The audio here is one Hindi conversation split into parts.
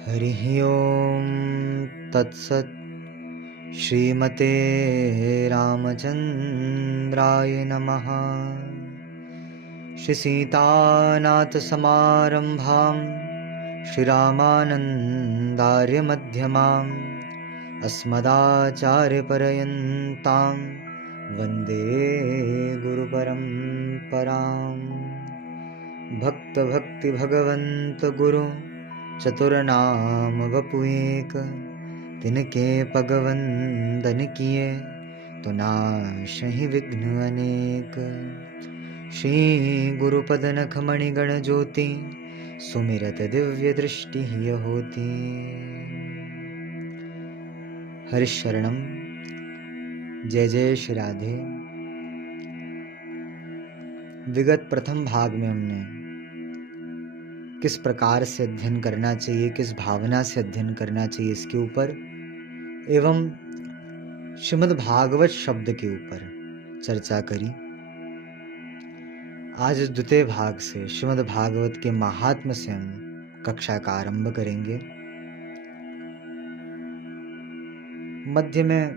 हरिः ओं तत्सत्। श्रीमते रामचन्द्राय नमः। श्री सीतानाथ समारंभां श्रीरामानन्दार्य मध्यमाम् अस्मदाचार्यपर्यन्तां वन्दे गुरुपरम्पराम्। भक्त भक्ति भगवंत गुरु चतुरनाम वपु एक। तिनके पगवंदन किए तो नाशहि विघ्न अनेक। श्री गुरुपद नख मणिगण ज्योति सुमिरत दिव्य दृष्टि होती। हरिशरणम। जय जय श्री राधे। विगत प्रथम भाग में हमने किस प्रकार से अध्ययन करना चाहिए, किस भावना से अध्ययन करना चाहिए इसके ऊपर एवं श्रीमद् भागवत शब्द के ऊपर चर्चा करी। आज द्वितीय भाग से श्रीमद् भागवत के महात्म्य से हम कक्षा का आरंभ करेंगे। मध्य में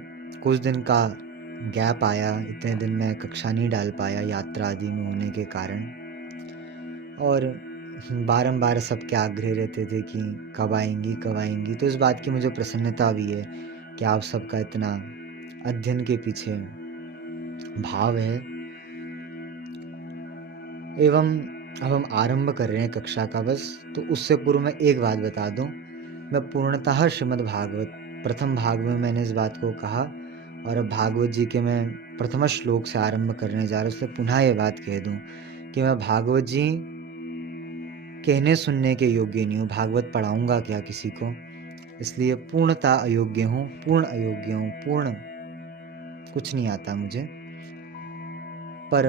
कुछ दिन का गैप आया, इतने दिन में कक्षा नहीं डाल पाया यात्रा आदि में होने के कारण, और बारंबार सबके आग्रह रहते थे कि कब आएंगी। तो इस बात की मुझे प्रसन्नता भी है कि आप सबका इतना अध्ययन के पीछे भाव है। एवं अब हम आरंभ कर रहे हैं कक्षा का। बस तो उससे पूर्व मैं एक बात बता दूं, मैं पूर्णतः श्रीमद् भागवत प्रथम भाग में मैंने इस बात को कहा, और अब भागवत जी के मैं प्रथम श्लोक से आरंभ करने जा रहा हूँ। इसलिए पुनः ये बात कह दूं कि मैं भागवत जी कहने सुनने के योग्य नहीं हूँ। भागवत पढ़ाऊंगा क्या किसी को, इसलिए पूर्णतः अयोग्य हूँ, पूर्ण कुछ नहीं आता मुझे। पर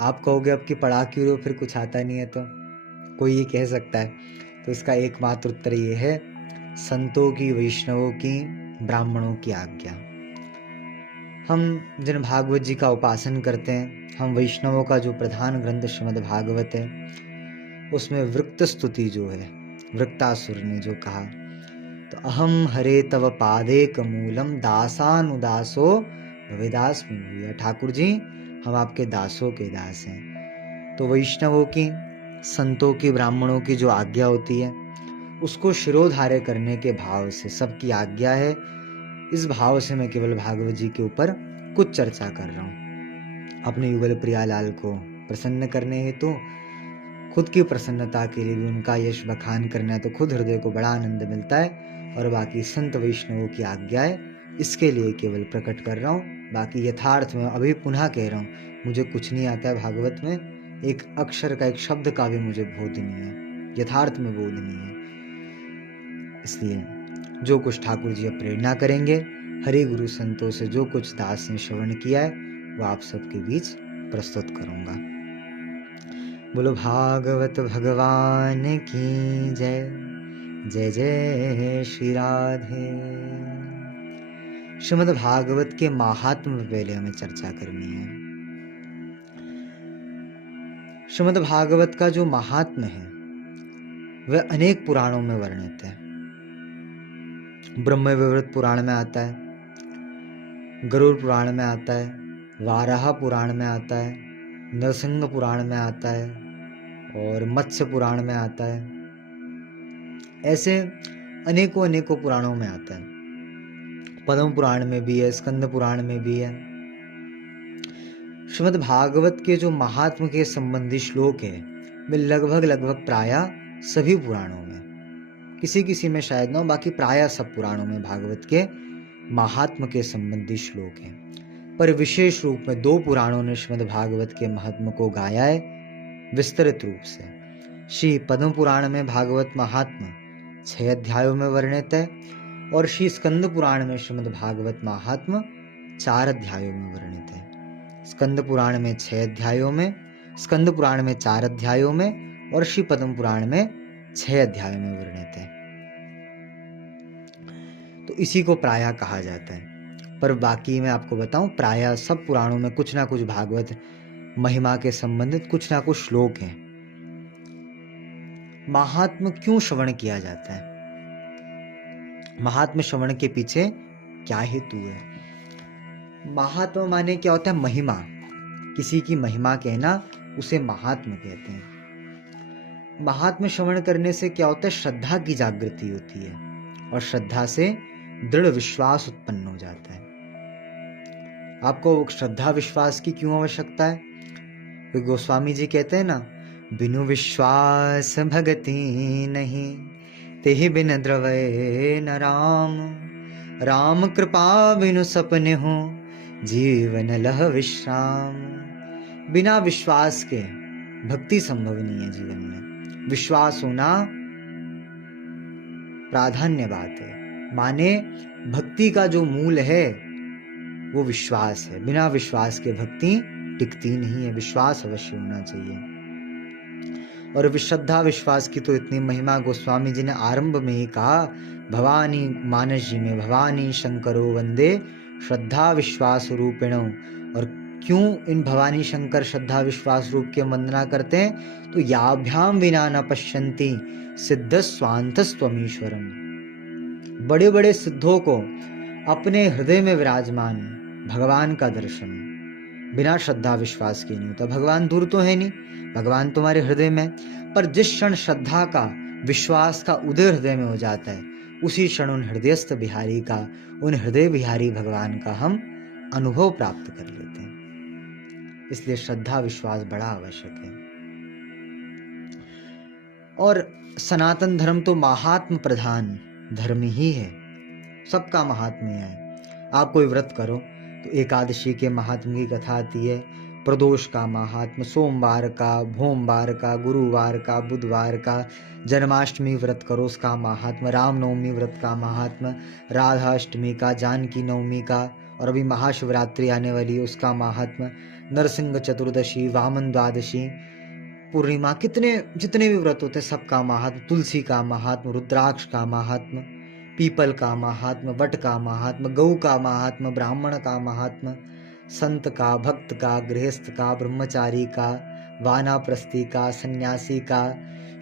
आप कहोगे अब कि पढ़ा क्यों हो, फिर कुछ आता नहीं है, तो कोई ये कह सकता है। तो इसका एकमात्र उत्तर ये है, संतों की, वैष्णवों की, ब्राह्मणों की आज्ञा। हम जिन भागवत जी का उपासन करते हैं, हम वैष्णवों का जो प्रधान ग्रंथ श्रीमद् भागवत है, उसमें वृक्त स्तुति जो है, वृक्तासुर ने जो कहा, तो अहम हरे तव पादेक मूलम दासानुदासो भवेदास्मि भूया। ठाकुर जी, हम आपके दासों के दास हैं। तो वैष्णवों की, संतों की, ब्राह्मणों की जो आज्ञा होती है, उसको शिरोधार्य करने के भाव से, सबकी आज्ञा है, इस भाव से मैं केवल भागवत जी के ऊपर कुछ चर्चा कर रहा हूँ। अपने युगल प्रियालाल को प्रसन्न करने हेतु, खुद की प्रसन्नता के लिए भी उनका यश बखान करना है, तो खुद हृदय को बड़ा आनंद मिलता है। और बाकी संत वैष्णवों की आज्ञाएं इसके लिए केवल प्रकट कर रहा हूँ। बाकी यथार्थ में अभी पुनः कह रहा हूँ, मुझे कुछ नहीं आता है भागवत में, एक अक्षर का, एक शब्द का भी मुझे बोध नहीं है, यथार्थ में बोध नहीं है। इसलिए जो कुछ ठाकुर जी अब प्रेरणा करेंगे, हरि गुरु संतों से जो कुछ दास ने श्रवण किया है, वो आप सबके बीच प्रस्तुत करूंगा। बोलो भागवत भगवान की जय। जय जय श्री राधे। श्रीमद् भागवत के महात्म्य पर पहले हमें चर्चा करनी है। श्रीमद् भागवत का जो महात्म्य है वह अनेक पुराणों में वर्णित है। ब्रह्म वैवर्त पुराण में आता है, गरुड़ पुराण में आता है, वाराह पुराण में आता है, नरसिंह पुराण में आता है, और मत्स्य पुराण में आता है। ऐसे अनेकों पुराणों में आता है। पद्म पुराण में भी है, स्कंद पुराण में भी है। श्रीमद् भागवत के जो महात्म के संबंधी श्लोक है, वे लगभग प्रायः सभी पुराणों में, किसी में शायद ना हो, बाकी प्रायः सब पुराणों में भागवत के महात्म के संबंधी श्लोक हैं। पर विशेष रूप में दो पुराणों ने श्रीमद् भागवत के महात्म को गाया है विस्तृत रूप से। श्री पद्म पुराण में भागवत महात्म 6 अध्यायों में वर्णित है, और श्री स्कंद पुराण में श्रीमद् भागवत महात्म 4 अध्यायों में वर्णित है। स्कंद पुराण में 6 अध्यायों में, स्कंद पुराण में 4 अध्यायों में, और श्री पद्म पुराण में 6 अध्यायों में वर्णित है। तो इसी को प्रायः कहा जाता है। पर बाकी मैं आपको बताऊं, प्रायः सब पुराणों में कुछ ना कुछ भागवत महिमा के संबंधित कुछ ना कुछ श्लोक हैं। महात्म क्यों श्रवण किया जाता है? महात्म श्रवण के पीछे क्या हेतु है? महात्मा माने क्या होता है? महिमा। किसी की महिमा कहना उसे महात्मा कहते हैं। महात्म श्रवण करने से क्या होता है? श्रद्धा की जागृति होती है और श्रद्धा से दृढ़ विश्वास उत्पन्न हो जाता है। आपको श्रद्धा विश्वास की क्यों आवश्यकता है? क्योंकि गोस्वामी जी कहते हैं ना, बिनु विश्वास भगति नहीं, तेहि बिन द्रवय न राम, राम कृपा बिनु सपने हो, जीवन लह विश्राम। बिना विश्वास के भक्ति संभव नहीं है जीवन में। विश्वास होना प्राधान्य बात है। माने भक्ति का जो मूल है वो विश्वास है। बिना विश्वास के भक्ति टिकती नहीं है। विश्वास अवश्य होना चाहिए। और श्रद्धा विश्वास की तो इतनी महिमा गोस्वामी जी ने आरंभ में ही कहा, भवानी मानस जी में, भवानी शंकरो वंदे श्रद्धा विश्वास रूपिणो। और क्यों इन भवानी शंकर श्रद्धा विश्वास रूप की वंदना करते हैं? तो याभ्याम विना न पश्यन्ति सिद्ध स्वांतस्त्वमीश्वरम। बड़े बड़े सिद्धों को अपने हृदय में विराजमान भगवान का दर्शन बिना श्रद्धा विश्वास के नहीं होता। भगवान दूर तो है नहीं, भगवान तुम्हारे हृदय में, पर जिस क्षण श्रद्धा का विश्वास का उदय हृदय में हो जाता है, उसी क्षण उन हृदयस्थ बिहारी का, उन हृदय बिहारी भगवान का हम अनुभव प्राप्त कर लेते हैं। इसलिए श्रद्धा विश्वास बड़ा आवश्यक है। और सनातन धर्म तो महात्म प्रधान धर्म ही है। सबका महात्म्य है। आप कोई व्रत करो तो एकादशी के महात्म की कथा आती है, प्रदोष का महात्म, सोमवार का, भोमवार का, गुरुवार का, बुधवार का, जन्माष्टमी व्रत करो उसका महात्म, रामनवमी व्रत का महात्म, राधाष्टमी का, जानकी नवमी का, और अभी महाशिवरात्रि आने वाली है उसका महात्म, नरसिंह चतुर्दशी, वामन द्वादशी, पूर्णिमा, कितने जितने भी व्रत होते हैं सबका महात्म, तुलसी का महात्म, रुद्राक्ष का महात्म, पीपल का महात्म, वट का महात्म, गौ का महात्म, ब्राह्मण का महात्म, संत का, भक्त का, गृहस्थ का, ब्रह्मचारी का, वानाप्रस्थी का, सन्यासी का,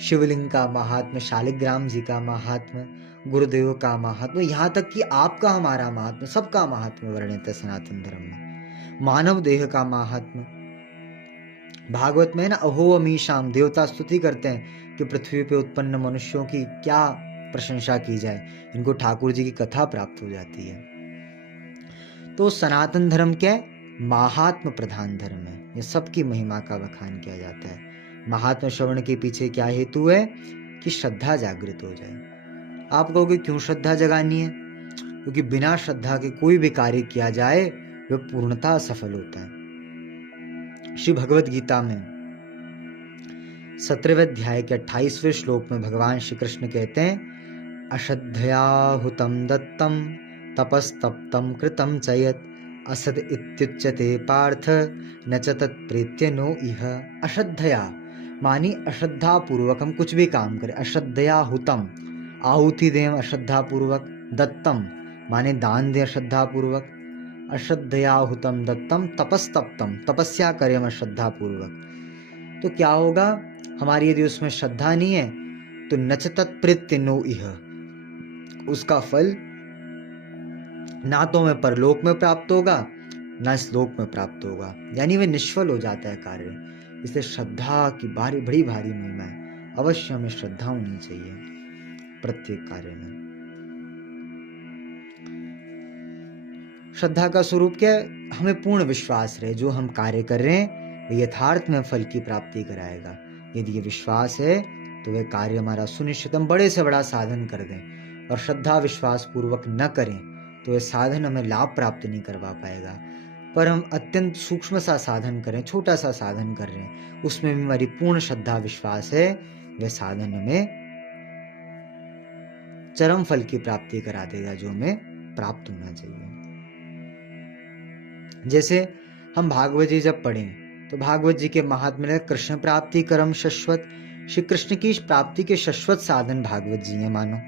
शिवलिंग का महात्म, शालिग्राम जी का महात्म, गुरुदेव का महात्म, यहाँ तक कि आपका हमारा महात्म, सबका महात्म वर्णित है सनातन धर्म में। मानव देह का महात्म, भागवत में ना अहो अमीशाम, देवता स्तुति करते हैं कि पृथ्वी पे उत्पन्न मनुष्यों की क्या प्रशंसा की जाए, इनको ठाकुर जी की कथा प्राप्त हो जाती है। तो सनातन धर्म क्या है? महात्म प्रधान धर्म है। ये सबकी महिमा का बखान किया जाता है। महात्म श्रवण के पीछे क्या हेतु है? कि श्रद्धा जागृत हो जाए। आप कहोगे क्यों श्रद्धा जगानी है? क्योंकि बिना श्रद्धा के कोई भी कार्य किया जाए वह पूर्णतः असफल होता है। श्री भगवत गीता में 17वें अध्याय के 28वें श्लोक में भगवान श्री कृष्ण कहते हैं, अश्रद्धया हुतं दत्तं तपस्तप्तं कृतं च यत् असद इत्युच्यते पार्थ न च तत्प्रीत्य नो इह। अश्रद्धया मानी अश्रद्धा पूर्वक हम कुछ भी काम करें। अश्रद्धया हुतं, आहुति दें अश्रद्धा पूर्वक, दत्तम माने दान दें अश्रद्धा पूर्वक, अश्रद्धया हुतं दत्तम तपस्तप्तम, तपस्या करें अश्रद्धा पूर्वक। तो क्या होगा? हमारी यदि उसमें श्रद्धा नहीं है तो नच तत्प्रीत्य नो इह, उसका फल ना तो हमें परलोक में प्राप्त होगा ना इस लोक में प्राप्त होगा, यानी वे निष्फल हो जाता है कार्य। इसलिए श्रद्धा की बड़ी भारी महिमा है। अवश्य हमें श्रद्धा होनी चाहिए प्रत्येक कार्य में। श्रद्धा का स्वरूप क्या है? हमें पूर्ण विश्वास रहे जो हम कार्य कर रहे हैं वह यथार्थ में फल की प्राप्ति कराएगा। यदि ये विश्वास है तो वह कार्य हमारा सुनिश्चित, हम बड़े से बड़ा साधन कर दें और श्रद्धा विश्वास पूर्वक न करें तो यह साधन हमें लाभ प्राप्त नहीं करवा पाएगा। पर हम अत्यंत सूक्ष्म सा साधन करें, छोटा सा साधन कर रहे हैं, उसमें भी हमारी पूर्ण श्रद्धा विश्वास है, वह साधन हमें चरम फल की प्राप्ति करा देगा जो हमें प्राप्त होना चाहिए। जैसे हम भागवत जी जब पढ़ें तो भागवत जी के महात्म्य में कृष्ण प्राप्ति कर्म शाश्वत, श्री कृष्ण की प्राप्ति के शाश्वत साधन भागवत जी हैं मानो।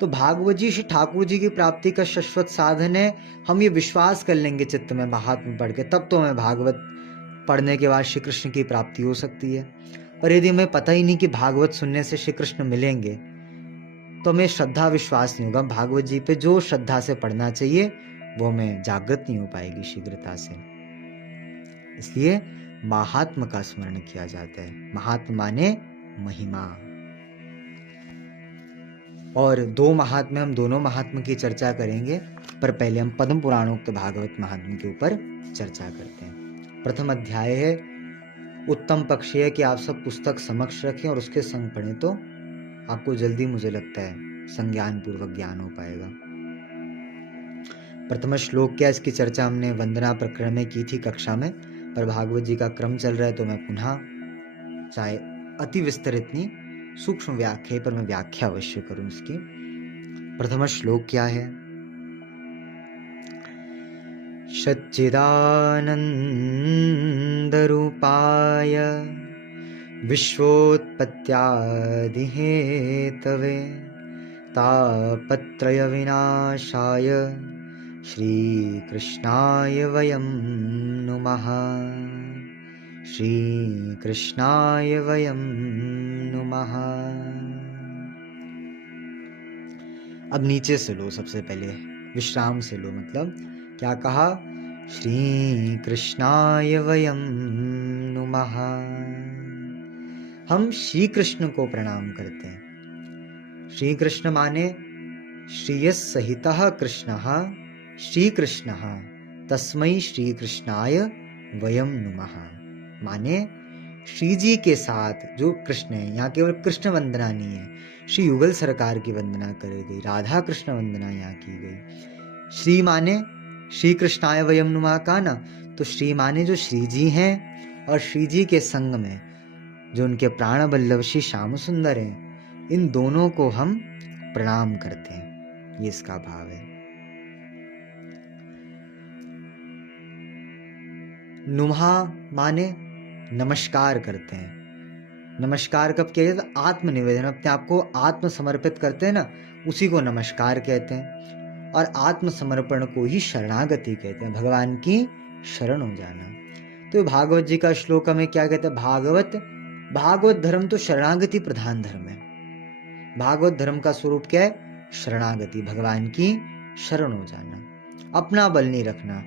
तो भागवत जी श्री ठाकुर जी की प्राप्ति का शाश्वत साधन है। हम ये विश्वास कर लेंगे चित्त में महात्म्य पढ़ के, तब तो हमें भागवत पढ़ने के बाद श्री कृष्ण की प्राप्ति हो सकती है। पर यदि हमें पता ही नहीं कि भागवत सुनने से श्री कृष्ण मिलेंगे तो हमें श्रद्धा विश्वास नहीं होगा। भागवत जी पे जो श्रद्धा से पढ़ना चाहिए वो हमें जागृत नहीं हो पाएगी शीघ्रता से। इसलिए महात्म का स्मरण किया जाता है। महात्मा माने महिमा। और दो महात्म्य, हम दोनों महात्म की चर्चा करेंगे, पर पहले हम पद्म पुराणोक्त भागवत महात्म के ऊपर चर्चा करते हैं। प्रथम अध्याय है, उत्तम पक्ष है कि आप सब पुस्तक समक्ष रखें और उसके संग पढ़ें तो आपको जल्दी, मुझे लगता है, संज्ञान पूर्वक ज्ञान हो पाएगा। प्रथम श्लोक क्या, इसकी चर्चा हमने वंदना प्रकरण में की थी कक्षा में, पर भागवत जी का क्रम चल रहा है तो मैं पुनः, चाहे अति विस्तरित नहीं, सूक्ष्म व्याख्या पर मैं व्याख्या अवश्य करूं इसकी। प्रथम श्लोक क्या है, सच्चिदानंद रूपाय विश्वोत्पत्त्यादि हेतवे तापत्रय विनाशाय श्रीकृष्णाय वयं नुमः। श्रीकृष्णाय वयं नुमः। अब नीचे से लो, सबसे पहले विश्राम से लो, मतलब क्या कहा, श्रीकृष्णाय वयं नुमः। हम श्री कृष्ण को प्रणाम करते हैं। श्री कृष्ण माने श्रीयस् सहितः कृष्णः श्री कृष्णः तस्मै श्री कृष्णाय वयं नुमः। माने श्री जी के साथ जो कृष्ण है, यहाँ केवल कृष्ण वंदना नहीं है, श्री युगल सरकार की वंदना करी गई, राधा कृष्ण वंदना यहाँ की गई। श्री माने श्री कृष्णाय वयं नुमः का ना, तो श्री माने जो श्री जी हैं, और श्री जी के संग में जो उनके प्राण बल्लभ श्री श्याम सुंदर हैं, इन दोनों को हम प्रणाम करते हैं, ये इसका भाव है। नुमहा माने नमस्कार करते हैं। नमस्कार कब किया जाता है, आत्मनिवेदन, अपने आप को आत्म समर्पित करते हैं ना, उसी को नमस्कार कहते हैं। और आत्मसमर्पण को ही शरणागति कहते हैं, भगवान की शरण हो जाना। तो भागवत जी का श्लोक हमें क्या कहते हैं, भागवत धर्म तो शरणागति प्रधान धर्म है। भागवत धर्म का स्वरूप क्या है, शरणागति, भगवान की शरण हो जाना, अपना बल नहीं रखना,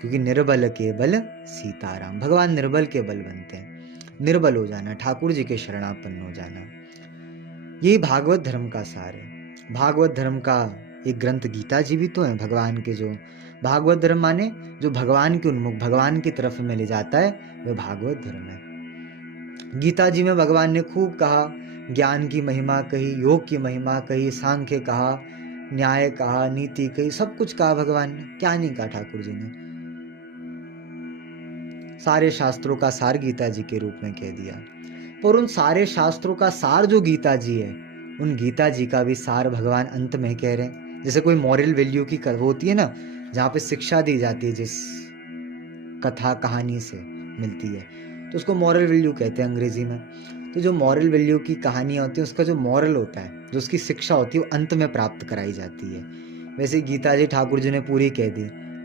क्योंकि निर्बल के बल सीताराम, भगवान निर्बल के बल बनते हैं। निर्बल हो जाना, ठाकुर जी के शरणापन्न हो जाना, यही भागवत धर्म का सार है। भागवत धर्म का एक ग्रंथ गीता जी भी तो है भगवान के, जो भागवत धर्म माने जो भगवान के उन्मुख, भगवान की तरफ में ले जाता है, वह भागवत धर्म है। गीता जी में भगवान ने खूब कहा, ज्ञान की महिमा कही, योग की महिमा कही, सांख्य कहा, न्याय कहा, नीति कही, सब कुछ कहा भगवान ने। क्या नहीं कहा ठाकुर जी ने, सारे शास्त्रों का सार गीता जी के रूप में कह दिया। पर उन सारे शास्त्रों का सार जो गीता जी है, उन गीता जी का भी सार भगवान अंत में कह रहे हैं। जैसे कोई मॉरल वैल्यू की होती है ना, जहाँ पे शिक्षा दी जाती है, जिस कथा कहानी से मिलती है, तो उसको मॉरल वैल्यू कहते हैं अंग्रेजी में। तो जो मॉरल वैल्यू की कहानियाँ होती है, उसका जो मॉरल होता है, जो उसकी शिक्षा होती है, वो अंत में प्राप्त कराई जाती है। वैसे गीता जी ठाकुर जी ने पूरी कह दी,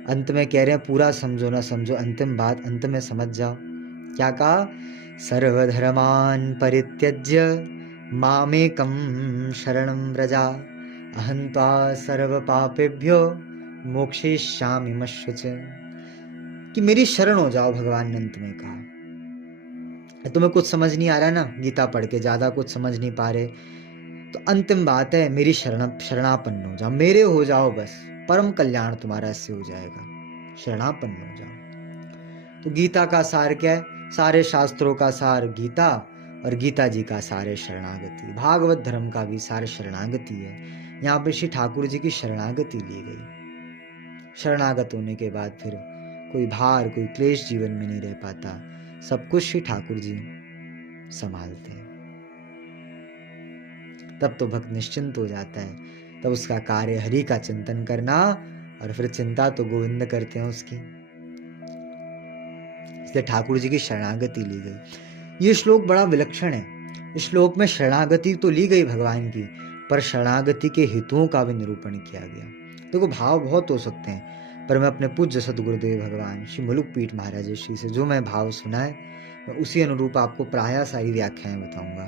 अंत में कह रहे हैं पूरा समझो ना समझो, अंतिम बात अंत में समझ जाओ। क्या कहा, सर्वधर्मान् परित्यज्य मामेकं शरणं व्रजा अहं त्वा सर्व पापेभ्यो मोक्षयिष्यामि मा शुचः। कि मेरी शरण हो जाओ, भगवान ने अंत में कहा। तुम्हें कुछ समझ नहीं आ रहा ना, गीता पढ़ के ज्यादा कुछ समझ नहीं पा रहे, तो अंतिम बात है, मेरी शरणापन्न हो जाओ, मेरे हो जाओ, बस परम कल्याण तुम्हारा इससे हो जाएगा, शरणापन्न हो जाओ। तो गीता का सार क्या है, सारे शास्त्रों का सार गीता, और गीता जी का सार है शरणागति। भागवत धर्म का भी सार शरणागति है। यहाँ पे श्री ठाकुर जी की शरणागति ली गई। शरणागत होने के बाद फिर कोई भार, कोई क्लेश जीवन में नहीं रह पाता, सब कुछ श्री ठाकुर जी संभालते हैं। तब तो भक्त निश्चिंत हो जाता है, तब उसका कार्य हरि का चिंतन करना, और फिर चिंता तो गोविंद करते हैं उसकी। इसलिए ठाकुर जी की शरणागति ली गई। ये श्लोक बड़ा विलक्षण है। इस श्लोक में शरणागति तो ली गई भगवान की, पर शरणागति के हेतुओं का भी निरूपण किया गया। देखो, भाव बहुत हो सकते हैं, पर मैं अपने पूज्य सदगुरुदेव भगवान श्री मुलुक पीठ महाराज श्री से जो मैं भाव सुना है, मैं उसी अनुरूप आपको प्रायः सारी व्याख्याएं बताऊंगा।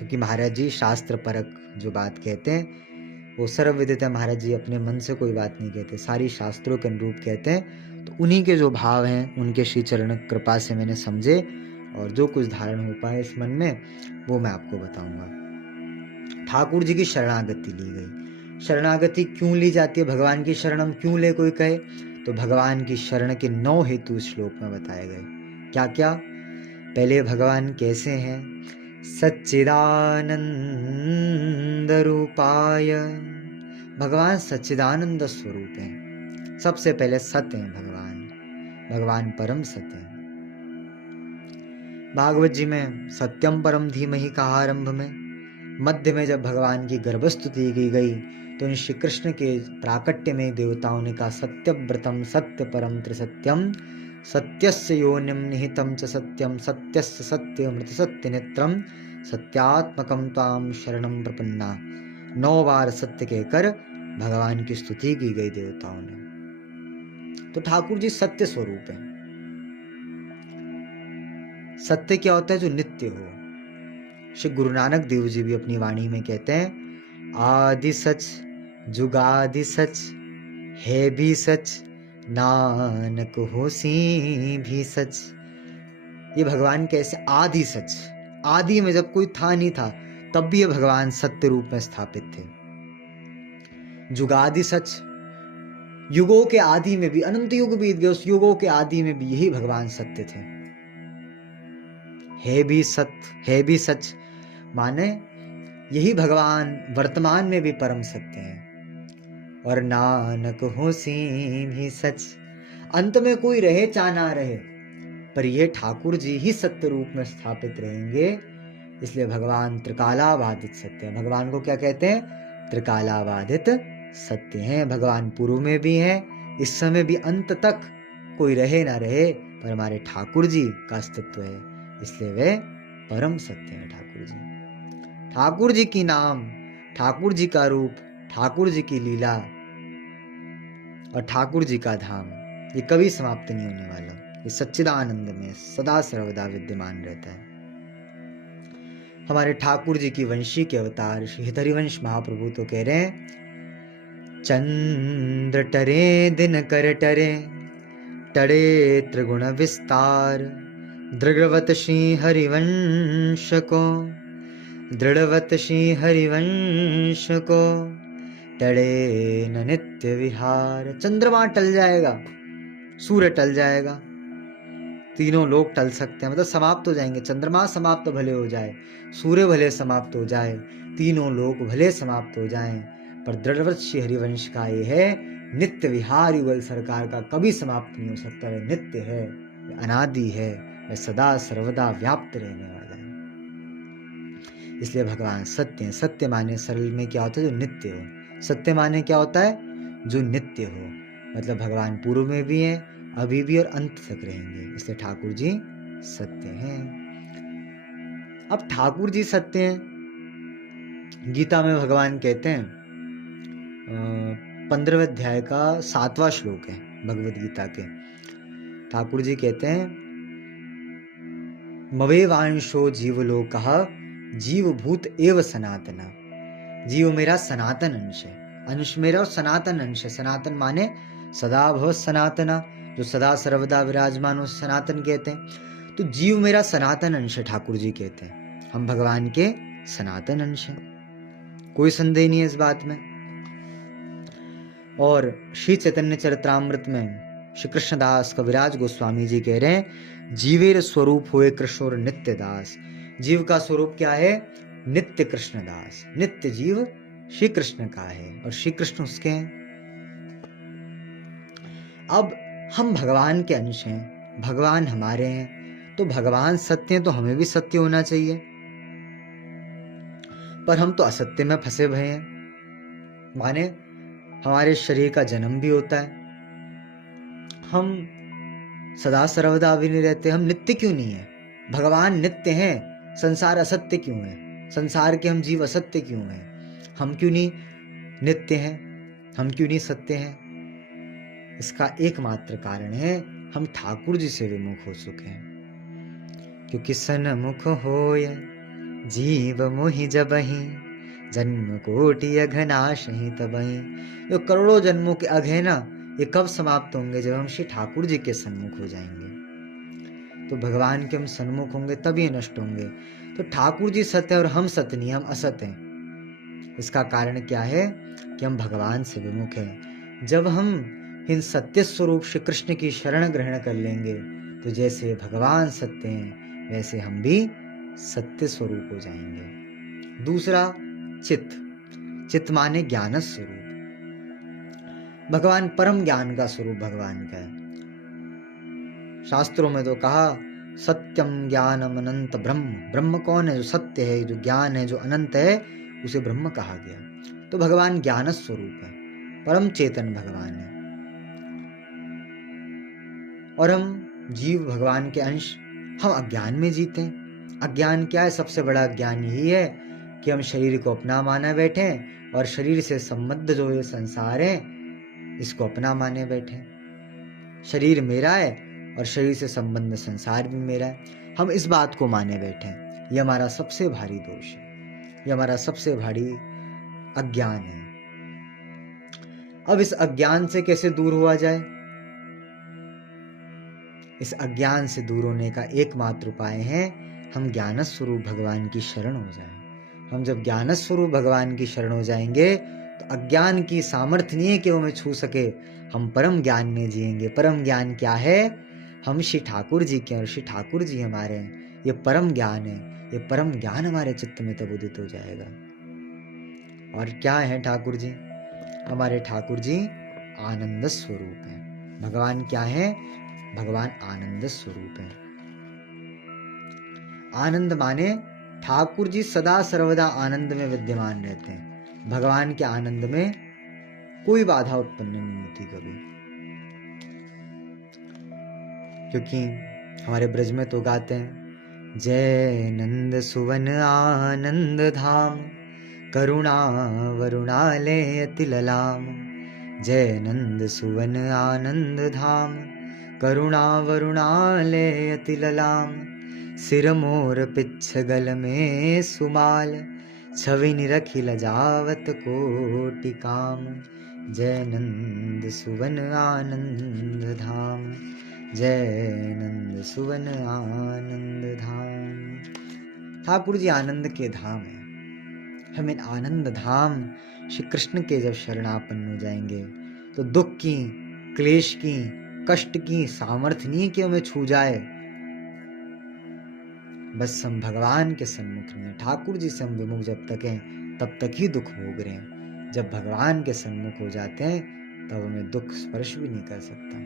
क्योंकि महाराज जी शास्त्र परक जो बात कहते हैं वो सर्वविदित है। महाराज जी अपने मन से कोई बात नहीं कहते, सारी शास्त्रों के अनुरूप कहते हैं। तो उन्हीं के जो भाव हैं उनके श्री चरण कृपा से मैंने समझे, और जो कुछ धारण हो पाए इस मन में वो मैं आपको बताऊंगा। ठाकुर जी की शरणागति ली गई। शरणागति क्यों ली जाती है, भगवान की शरण हम क्यों ले, कोई कहे तो भगवान की शरण के 9 हेतु इस श्लोक में बताए गए। क्या क्या? पहले भगवान कैसे हैं? सच्चिदानंद रूपाय, भगवान सच्चिदानंद स्वरूप हैं। सबसे पहले सत्य हैं भगवान परम सत्य हैं। भागवत जी में सत्यम परम धीमहि कहा आरंभ में। मध्य में जब भगवान की गर्भस्तुति की गई तो श्री कृष्ण के प्राकट्य में देवताओं ने कहा सत्यव्रतम सत्य परम त्रिसत्यम सत्यस्य योनिम निहितम च सत्यम सत्यस्य सत्यमृत सत्य नेत्रम सत्यात्मकम ताम शरणम प्रपन्ना। 9 बार सत्य कहकर भगवान की स्तुति की गई देवताओं ने। तो ठाकुर जी सत्य स्वरूप हैं। सत्य क्या होता है? जो नित्य हो। श्री गुरु नानक देव जी भी अपनी वाणी में कहते हैं आदि सच जुगादि सच है भी सच नानक होसी भी सच। ये भगवान कैसे? आदि सच, आदि में जब कोई था नहीं था तब भी ये भगवान सत्य रूप में स्थापित थे। जुगादि सच, युगों के आदि में भी, अनंत युग बीत गए, उस युगों के आदि में भी यही भगवान सत्य थे। है भी सत्य, है भी सच माने यही भगवान वर्तमान में भी परम सत्य है। और नानक होसी भी सच, अंत में कोई रहे चाहे ना रहे पर ये ठाकुर जी ही सत्य रूप में स्थापित रहेंगे। इसलिए भगवान त्रिकालाबाधित सत्य है। भगवान को क्या कहते हैं? त्रिकालाबाधित सत्य हैं। भगवान पूर्व में भी हैं, इस समय भी, अंत तक कोई रहे ना रहे पर हमारे ठाकुर जी का अस्तित्व है, इसलिए वे परम सत्य हैं। ठाकुर जी, ठाकुर जी की नाम, ठाकुर जी का रूप, ठाकुर जी की लीला और ठाकुर जी का धाम ये कभी समाप्त नहीं होने वाला। ये सच्चिदानंद में सदा सर्वदा विद्यमान रहता है। हमारे ठाकुर जी की वंशी के अवतार श्री हरिवंश महाप्रभु तो कह रहे हैं चंद्र टरे दिन कर टरे टरे त्रिगुण विस्तार दृढ़वत श्री हरिवंश को, दृढ़वत श्री हरिवंश को टले न नित्य विहार। चंद्रमा टल जाएगा, सूर्य टल जाएगा, तीनों लोग टल सकते हैं, मतलब समाप्त हो जाएंगे। चंद्रमा समाप्त भले हो जाए, सूर्य भले समाप्त हो जाए, तीनों लोग भले समाप्त हो जाएं, पर दृढ़व्रत श्री हरिवंश का ये है नित्य विहार युगल सरकार का कभी समाप्त नहीं हो सकता। वह नित्य है, वह अनादि है, वह सदा सर्वदा व्याप्त रहने वाला है। इसलिए भगवान सत्य है। सत्य माने सरल में क्या होता है? जो नित्य हो। सत्य माने क्या होता है? जो नित्य हो, मतलब भगवान पूर्व में भी हैं, अभी भी और अंत तक रहेंगे। इसलिए ठाकुर जी सत्य हैं। अब ठाकुर जी सत्य हैं, गीता में भगवान कहते हैं 15वें अध्याय का 7वां श्लोक है भगवद गीता के। ठाकुर जी कहते हैं मवेवांशो जीवलोकः जीवभूत एव सनातना। जीव मेरा सनातन अंश है, अंश मेरा और सनातन अंश है। सनातन माने सदा भव सनातना, जो सदा सर्वदा विराजमान हो, सनातन कहते हैं। तो जीव मेरा सनातन अंश है, ठाकुर जी कहते हैं। हम भगवान के सनातन अंश हैं, कोई संदेह नहीं है इस बात में। और श्री चैतन्य चरित्रामृत में श्री कृष्णदास कविराज गोस्वामी जी कह रहे हैं जीवेर स्वरूप हुए कृष्ण नित्य दास। जीव का स्वरूप क्या है? नित्य कृष्णदास। नित्य जीव श्री कृष्ण का है और श्री कृष्ण उसके हैं। अब हम भगवान के अंश हैं, भगवान हमारे हैं, तो भगवान सत्य हैं तो हमें भी सत्य होना चाहिए। पर हम तो असत्य में फंसे हुए हैं, माने हमारे शरीर का जन्म भी होता है, हम सदा सर्वदा भी नहीं रहते। हम नित्य क्यों नहीं है? भगवान नित्य हैं, संसार असत्य क्यों है? संसार के हम जीव असत्य क्यों हैं? हम क्यों नहीं नित्य हैं? हम क्यों नहीं सत्य हैं? इसका एकमात्र कारण है हम ठाकुर जी से विमुख हो चुके हैं। क्योंकि सन्मुख होय जीव मोहि जबहि जन्म कोटि अघनाशहि तबहि। जो करोड़ों जन्मों के अघ है ना, ये कब समाप्त होंगे? जब हम श्री ठाकुर जी के सन्मुख हो जाएंगे। तो भगवान के हम सन्मुख होंगे तब ये नष्ट होंगे। तो ठाकुर जी सत्य और हम सत्य नहीं, हम असत हैं। इसका कारण क्या है कि हम भगवान से विमुख हैं। जब हम इन सत्य स्वरूप श्री कृष्ण की शरण ग्रहण कर लेंगे तो जैसे भगवान सत्य हैं वैसे हम भी सत्य स्वरूप हो जाएंगे। दूसरा, चित्त। चित्त माने ज्ञान स्वरूप। भगवान परम ज्ञान का स्वरूप भगवान का है। शास्त्रों में तो कहा सत्यम ज्ञानम अनंत ब्रह्म। ब्रह्म कौन है? जो सत्य है, जो ज्ञान है, जो अनंत है, उसे ब्रह्म कहा गया। तो भगवान ज्ञान स्वरूप है, परम चेतन भगवान है। और हम जीव भगवान के अंश, हम अज्ञान में जीते हैं। अज्ञान क्या है? सबसे बड़ा अज्ञान यही है कि हम शरीर को अपना माने बैठे और शरीर से संबद्ध जो ये संसार है इसको अपना माने बैठे। शरीर मेरा है और शरीर से संबंध संसार भी मेरा है, हम इस बात को माने बैठे हैं। ये हमारा सबसे भारी दोष है, ये हमारा सबसे भारी अज्ञान है। अब इस अज्ञान से कैसे दूर हुआ जाए? इस अज्ञान से दूर होने का एकमात्र उपाय है हम ज्ञान स्वरूप भगवान की शरण हो जाएं। हम जब ज्ञान स्वरूप भगवान की शरण हो जाएंगे तो अज्ञान की सामर्थ्य नहीं है कि वो हमें छू सके। हम परम ज्ञान में जिएंगे। परम ज्ञान क्या है? हम श्री ठाकुर जी के और श्री ठाकुर जी हमारे हैं। ये परम ज्ञान है। ये परम ज्ञान हमारे चित्त में तब उदित हो जाएगा। और क्या है ठाकुर जी? हमारे ठाकुर जी आनंद स्वरूप है। भगवान क्या है? भगवान आनंद स्वरूप है। आनंद माने ठाकुर जी सदा सर्वदा आनंद में विद्यमान रहते हैं। भगवान के आनंद में कोई बाधा उत्पन्न नहीं होती कभी। क्योंकि हमारे ब्रज में तो गाते हैं जय नंद सुवन आनंद धाम करुणा वरुणालय अति ललाम। जय नंद सुवन आनंद धाम करुणा वरुणालय अति ललाम। सिर मोर पिच्छ गल में सुमाल छवि निरखी लजावत कोटि काम। जय नंद सुवन आनंद धाम जय नंद सुवन आनंद धाम। ठाकुर जी आनंद के धाम है। हम इन आनंद धाम श्री कृष्ण के जब शरणापन्न हो जाएंगे तो दुख की, क्लेश की, कष्ट की सामर्थ्य नहीं कि हमें छू जाए। बस हम भगवान के सन्मुख में, ठाकुर जी से हम विमुख जब तक हैं तब तक ही दुख भोग रहे हैं। जब भगवान के सन्मुख हो जाते हैं तब हमें दुख स्पर्श भी नहीं कर सकता।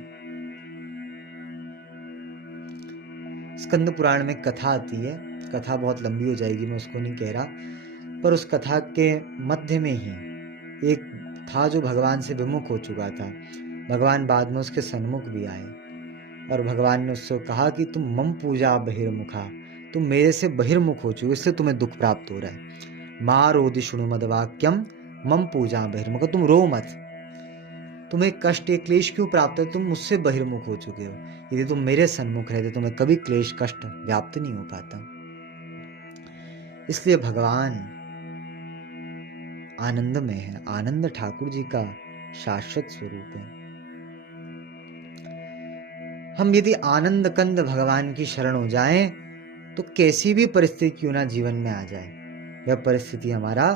स्कंद पुराण में कथा आती है, कथा बहुत लंबी हो जाएगी, मैं उसको नहीं कह रहा, पर उस कथा के मध्य में ही एक था जो भगवान से विमुख हो चुका था। भगवान बाद में उसके सन्मुख भी आए और भगवान ने उससे कहा कि तुम मम पूजा बहिर्मुखा, तुम मेरे से बहिर्मुख हो चुके, इसलिए तुम्हें दुख प्राप्त हो रहा है। माँ रोदि शुणु मद वाक्यम मम पूजा बहिर्मुख, तुम रो मत, तुम्हें कष्ट या क्लेश क्यों प्राप्त है? तुम मुझसे बहिर्मुख हो चुके हो। यदि तुम मेरे सन्मुख रहते तुम्हें कभी क्लेश कष्ट व्याप्त नहीं हो पाता। इसलिए भगवान आनंद में है। आनंद ठाकुर जी का शाश्वत स्वरूप है। हम यदि आनंद कंद भगवान की शरण हो जाएं तो कैसी भी परिस्थिति क्यों ना जीवन में आ जाए, वह परिस्थिति हमारा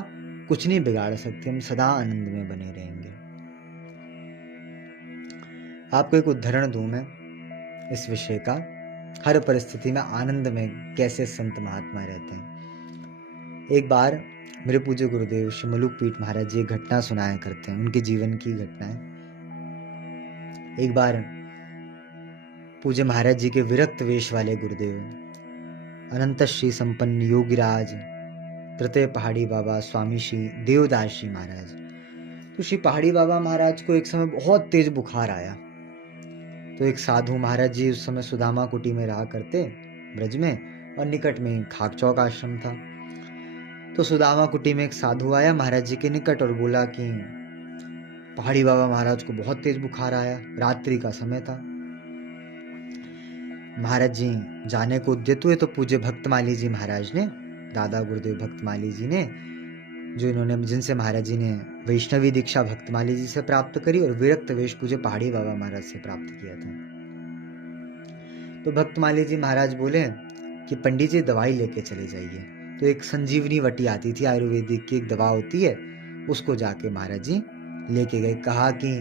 कुछ नहीं बिगाड़ सकती। हम सदा आनंद में बने रहेंगे। आपको एक उदाहरण दूं मैं इस विषय का, हर परिस्थिति में आनंद में कैसे संत महात्मा रहते हैं। एक बार मेरे पूज्य गुरुदेव श्री मलुकपीठ महाराज जी एक घटना सुनाया करते हैं, उनके जीवन की घटना है। एक बार पूज्य महाराज जी के विरक्त वेश वाले गुरुदेव अनंत श्री संपन्न योगीराज तृतीय पहाड़ी बाबा स्वामी श्री देवदास जी महाराज, तो श्री पहाड़ी बाबा महाराज को एक समय बहुत तेज बुखार आया। तो एक साधु महाराज जी उस समय सुदामा कुटी में रहा करते ब्रज में, और निकट में खाक चौक आश्रम था। तो सुदामा कुटी में एक साधु आया महाराज जी के निकट और बोला कि पहाड़ी बाबा महाराज को बहुत तेज बुखार आया, रात्रि का समय था। महाराज जी जाने को उद्यत हुए तो पूज्य भक्तमाली जी महाराज ने दादा गुरुदेव भक्तमाली जी ने, जिनसे महाराज जी ने वैष्णवी दीक्षा भक्तमाली जी से प्राप्त करी और विरक्त वेश पूजे पहाड़ी बाबा महाराज से प्राप्त किया था। तो भक्तमाली जी महाराज बोले कि पंडित जी दवाई लेके चले जाइए। तो एक संजीवनी वटी आती थी, आयुर्वेदिक की एक दवा होती है, उसको जाके महाराज जी लेके गए। कहा कि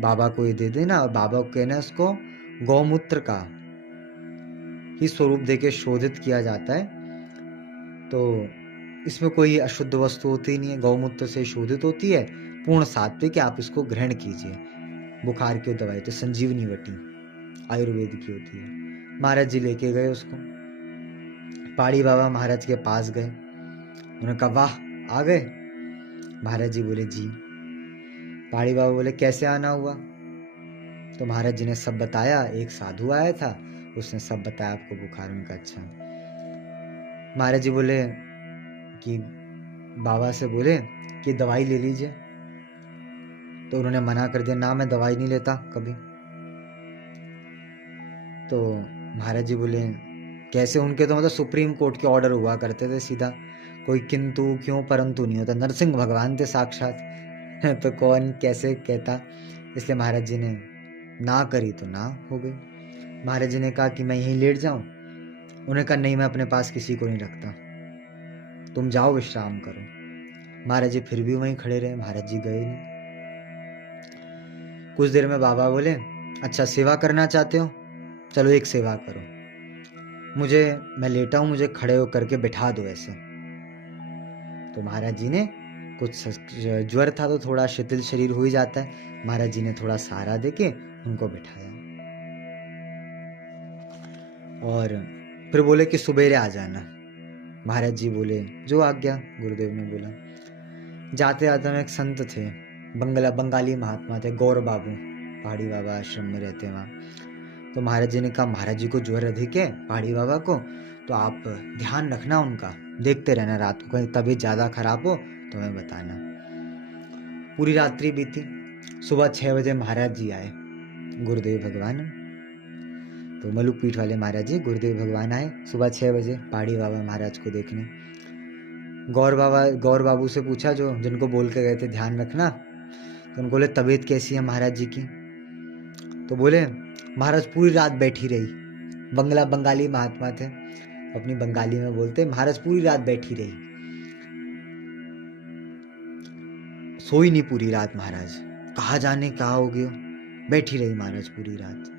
बाबा को ये दे देना, और बाबा को कहना उसको गौमूत्र का ही स्वरूप देके शोधित किया जाता है, तो इसमें कोई अशुद्ध वस्तु होती नहीं है, गौमूत्र से शोधित होती है, पूर्ण सात्विक, आप इसको ग्रहण कीजिए। बुखार की दवाई तो संजीवनी वटी आयुर्वेद की होती है। महाराज जी लेके गए उसको, पहाड़ी बाबा महाराज के पास गए। उन्होंने कहा वाह आ गए। महाराज जी बोले जी। पहाड़ी बाबा बोले कैसे आना हुआ? तो महाराज जी ने सब बताया। एक साधु आया था, उसने सब बताया आपको बुखार। उनका अच्छा। महाराज जी बोले कि बाबा से बोले कि दवाई ले लीजिए। तो उन्होंने मना कर दिया, ना मैं दवाई नहीं लेता कभी। तो महाराज जी बोले कैसे? उनके तो मतलब सुप्रीम कोर्ट के ऑर्डर हुआ करते थे, सीधा कोई किंतु क्यों परंतु नहीं होता। नरसिंह भगवान थे साक्षात तो कौन कैसे कहता। इसलिए महाराज जी ने ना करी तो ना हो गई। महाराज जी ने कहा कि मैं यहीं लेट जाऊं। उन्होंने कहा नहीं, मैं अपने पास किसी को नहीं रखता, तुम जाओ विश्राम करो। महाराज जी फिर भी वहीं खड़े रहे, महाराज जी गए नहीं। कुछ देर में बाबा बोले अच्छा सेवा करना चाहते हो, चलो एक सेवा करो, मैं लेटा हूं, मुझे खड़े होकर के बिठा दो ऐसे। तो महाराज जी ने कुछ ज्वर था तो थोड़ा शिथिल शरीर हो ही जाता है, महाराज जी ने थोड़ा सहारा देके उनको बिठाया और फिर बोले कि सुबेरे आ जाना। महाराज जी बोले जो आज्ञा गुरुदेव ने बोला। जाते आते में एक संत थे, बंगाली महात्मा थे, गौर बाबू, पहाड़ी बाबा आश्रम में रहते वहाँ। तो महाराज जी ने कहा महाराज जी को ज्वर अधिक है पहाड़ी बाबा को, तो आप ध्यान रखना उनका, देखते रहना, रात को कहीं तबीयत ज़्यादा खराब हो तो हमें बताना। पूरी रात्रि बीती। सुबह 6 बजे महाराज जी आए, गुरुदेव भगवान। तो मलुक पीठ वाले महाराज जी गुरुदेव भगवान आए सुबह 6 बजे पहाड़ी बाबा महाराज को देखने। गौर बाबू से पूछा, जो जिनको बोल के गए थे ध्यान रखना, तो उनको बोले तबीयत कैसी है महाराज जी की? तो बोले महाराज पूरी रात बैठी रही। बंगाली महात्मा थे, अपनी बंगाली में बोलते महाराज पूरी रात बैठी रही, सोई नहीं पूरी रात महाराज, कहाँ जाने कहाँ हो गए, बैठी रही महाराज पूरी रात।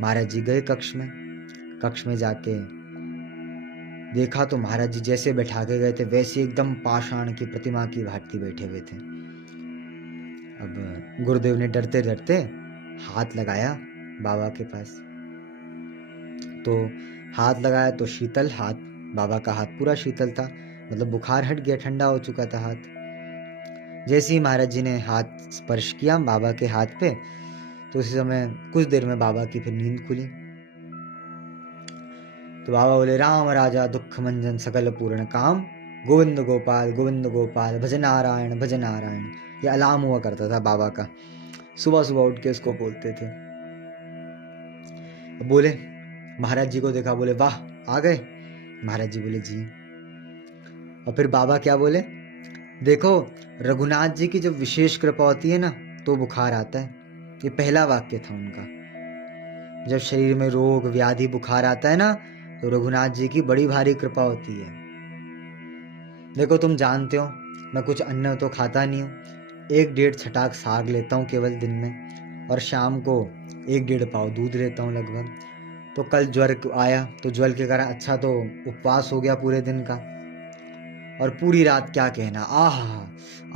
महाराज जी गए कक्ष में जाके देखा तो महाराज जी जैसे बैठा के गए थे वैसे एकदम पाषाण की प्रतिमा की भांति बैठे हुए थे। अब गुरुदेव ने डरते डरते हाथ लगाया बाबा के पास, तो हाथ लगाया तो शीतल हाथ, बाबा का हाथ पूरा शीतल था, मतलब बुखार हट गया, ठंडा हो चुका था हाथ। जैसे ही महाराज जी ने हाथ स्पर्श किया बाबा के हाथ पे, तो उसी समय कुछ देर में बाबा की फिर नींद खुली। तो बाबा बोले राम राजा दुख मंजन सकल पूर्ण काम, गोविंद गोपाल भज नारायण भज नारायण। ये अलार्म हुआ करता था बाबा का, सुबह सुबह उठ के उसको बोलते थे। बोले महाराज जी को देखा, बोले वाह आ गए। महाराज जी बोले जी। और फिर बाबा क्या बोले, देखो रघुनाथ जी की जब विशेष कृपा होती है ना तो बुखार आता है। ये पहला वाक्य था उनका। जब शरीर में रोग व्याधि बुखार आता है ना तो रघुनाथ जी की बड़ी भारी कृपा होती है। देखो तुम जानते हो मैं कुछ अन्न तो खाता नहीं हूँ, 1-1.5 छटाक साग लेता हूँ केवल दिन में, और शाम को 1-1.5 पाव दूध लेता हूँ लगभग। तो कल ज्वर आया तो ज्वर के कारण अच्छा तो उपवास हो गया पूरे दिन का, और पूरी रात क्या कहना, आहा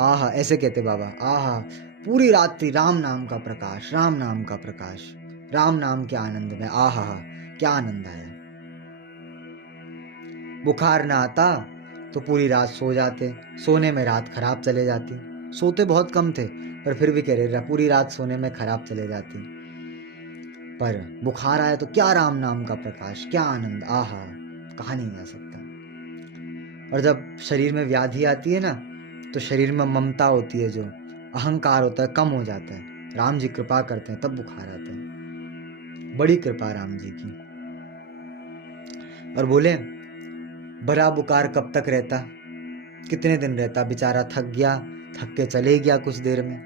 आहा ऐसे कहते बाबा, आहा पूरी रात्रि राम नाम का प्रकाश, राम नाम का प्रकाश, राम नाम के आनंद में, आहा क्या आनंद आया। बुखार ना आता तो पूरी रात सो जाते, सोने में रात खराब चले जाती, सोते बहुत कम थे पर फिर भी कह रहे पूरी रात सोने में खराब चले जाती। पर बुखार आया तो क्या राम नाम का प्रकाश, क्या आनंद, आहा कहा नहीं जा सकता। और जब शरीर में व्याधि आती है ना तो शरीर में ममता होती है, जो अहंकार होता है कम हो जाता है, राम जी कृपा करते हैं तब बुखार आता है, बड़ी कृपा राम जी की। और बोले भला बुखार कब तक रहता, कितने दिन रहता, बेचारा थक गया, थक के चले गया कुछ देर में,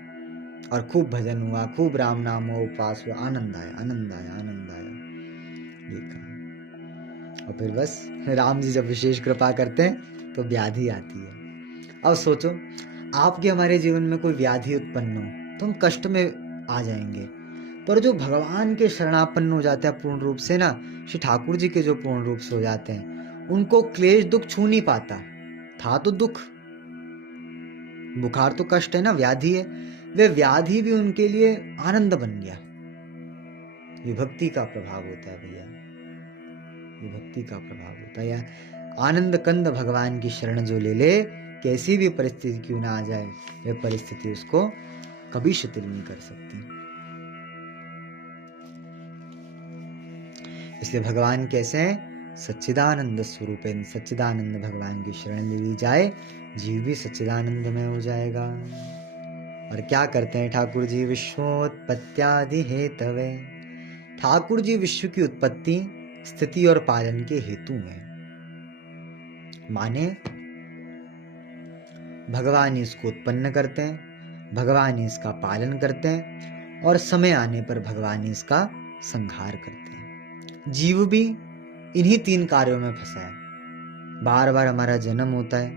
और खूब भजन हुआ, खूब राम नाम हुआ, उपवास हुआ, आनंद आया, आनंद आया, आनंद आया, ये कहा। और फिर बस राम जी जब विशेष कृपा करते हैं तो व्याधि आती है। अब सोचो, आपके हमारे जीवन में कोई व्याधि उत्पन्न हो तो हम कष्ट में आ जाएंगे, पर जो भगवान के शरणापन्न हो जाते हैं पूर्ण रूप से ना, श्री ठाकुर जी के जो पूर्ण रूप से हो जाते हैं, उनको क्लेश दुख छू नहीं पाता। था तो दुख, बुखार तो कष्ट है ना, व्याधि है, वे व्याधि भी उनके लिए आनंद बन गया। ये भक्ति का प्रभाव होता है भैया, ये भक्ति का प्रभाव होता है। या आनंद कंद भगवान की शरण जो ले ले, कैसी भी परिस्थिति क्यों ना आ जाए, वह परिस्थिति उसको कभी शिथिल नहीं कर सकती। इसलिए भगवान कैसे हैं? सच्चिदानंद स्वरूप है। सच्चिदानंद भगवान की शरण ले ली जाए, जीव भी सच्चिदानंद में हो जाएगा। और क्या करते हैं ठाकुर जी? विश्वोत्पत्त्यादि हेतवे, ठाकुर जी विश्व की उत्पत्ति, स्थिति और पालन के हेतु हैं। माने भगवान इसको उत्पन्न करते हैं, भगवान इसका पालन करते हैं, और समय आने पर भगवान इसका संहार करते हैं। जीव भी इन्हीं 3 कार्यों में फंसा है। बार बार हमारा जन्म होता है,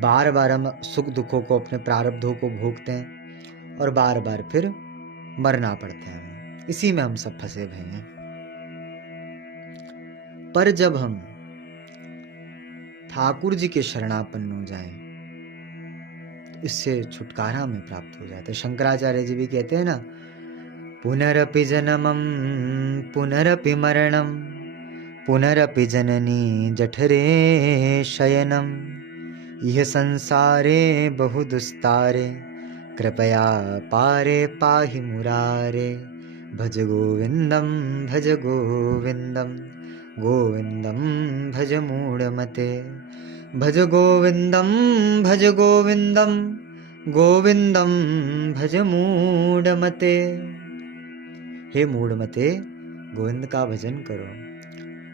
बार बार हम सुख दुखों को, अपने प्रारब्धों को भोगते हैं, और बार बार फिर मरना पड़ता है। इसी में हम सब फंसे हुए हैं। पर जब हम ठाकुर जी के शरणापन्न हो जाएं, तो इससे छुटकारा हमें प्राप्त हो जाता है। शंकराचार्य जी भी कहते हैं ना, पुनरपि जन्मं पुनरपि मरणं पुनरपि जननी जठरे शयनम, यह संसारे बहु दुस्तारे, कृपया पारे पाहि मुरारे, भज गोविंदम भज गोविंदम, गोविंदम भज मूढ़मते, भज गोविंदम भज गोविंदम, गोविंदम भज मूढ़मते। हे मूढ़मते, गोविंद का भजन करो।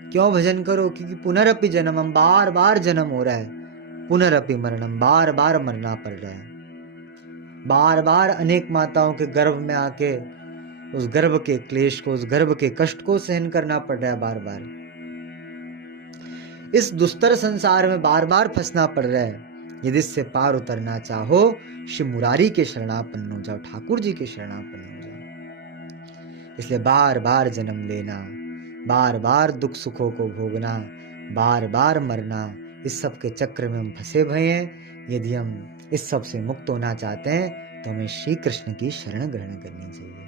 क्यों भजन करो? क्योंकि पुनरपि जन्मम, बार बार जन्म हो रहा है, पुनरपि मरणम, बार बार मरना पड़ रहा है, बार बार अनेक माताओं के गर्भ में आके उस गर्भ के क्लेश को, उस गर्भ के कष्ट को सहन करना पड़ रहा है बार बार। इस दुस्तर संसार में बार बार फंसना पड़ रहा है। यदि इससे पार उतरना चाहो, श्री मुरारी के शरणापन्न हो जाओ, ठाकुर जी के शरणापन्न हो जाओ। इसलिए बार बार जन्म लेना, बार बार दुख सुखों को भोगना, बार बार मरना, इस सब के चक्र में हम फंसे हुए हैं। यदि हम इस सब से मुक्त होना चाहते हैं तो हमें श्री कृष्ण की शरण ग्रहण करनी चाहिए।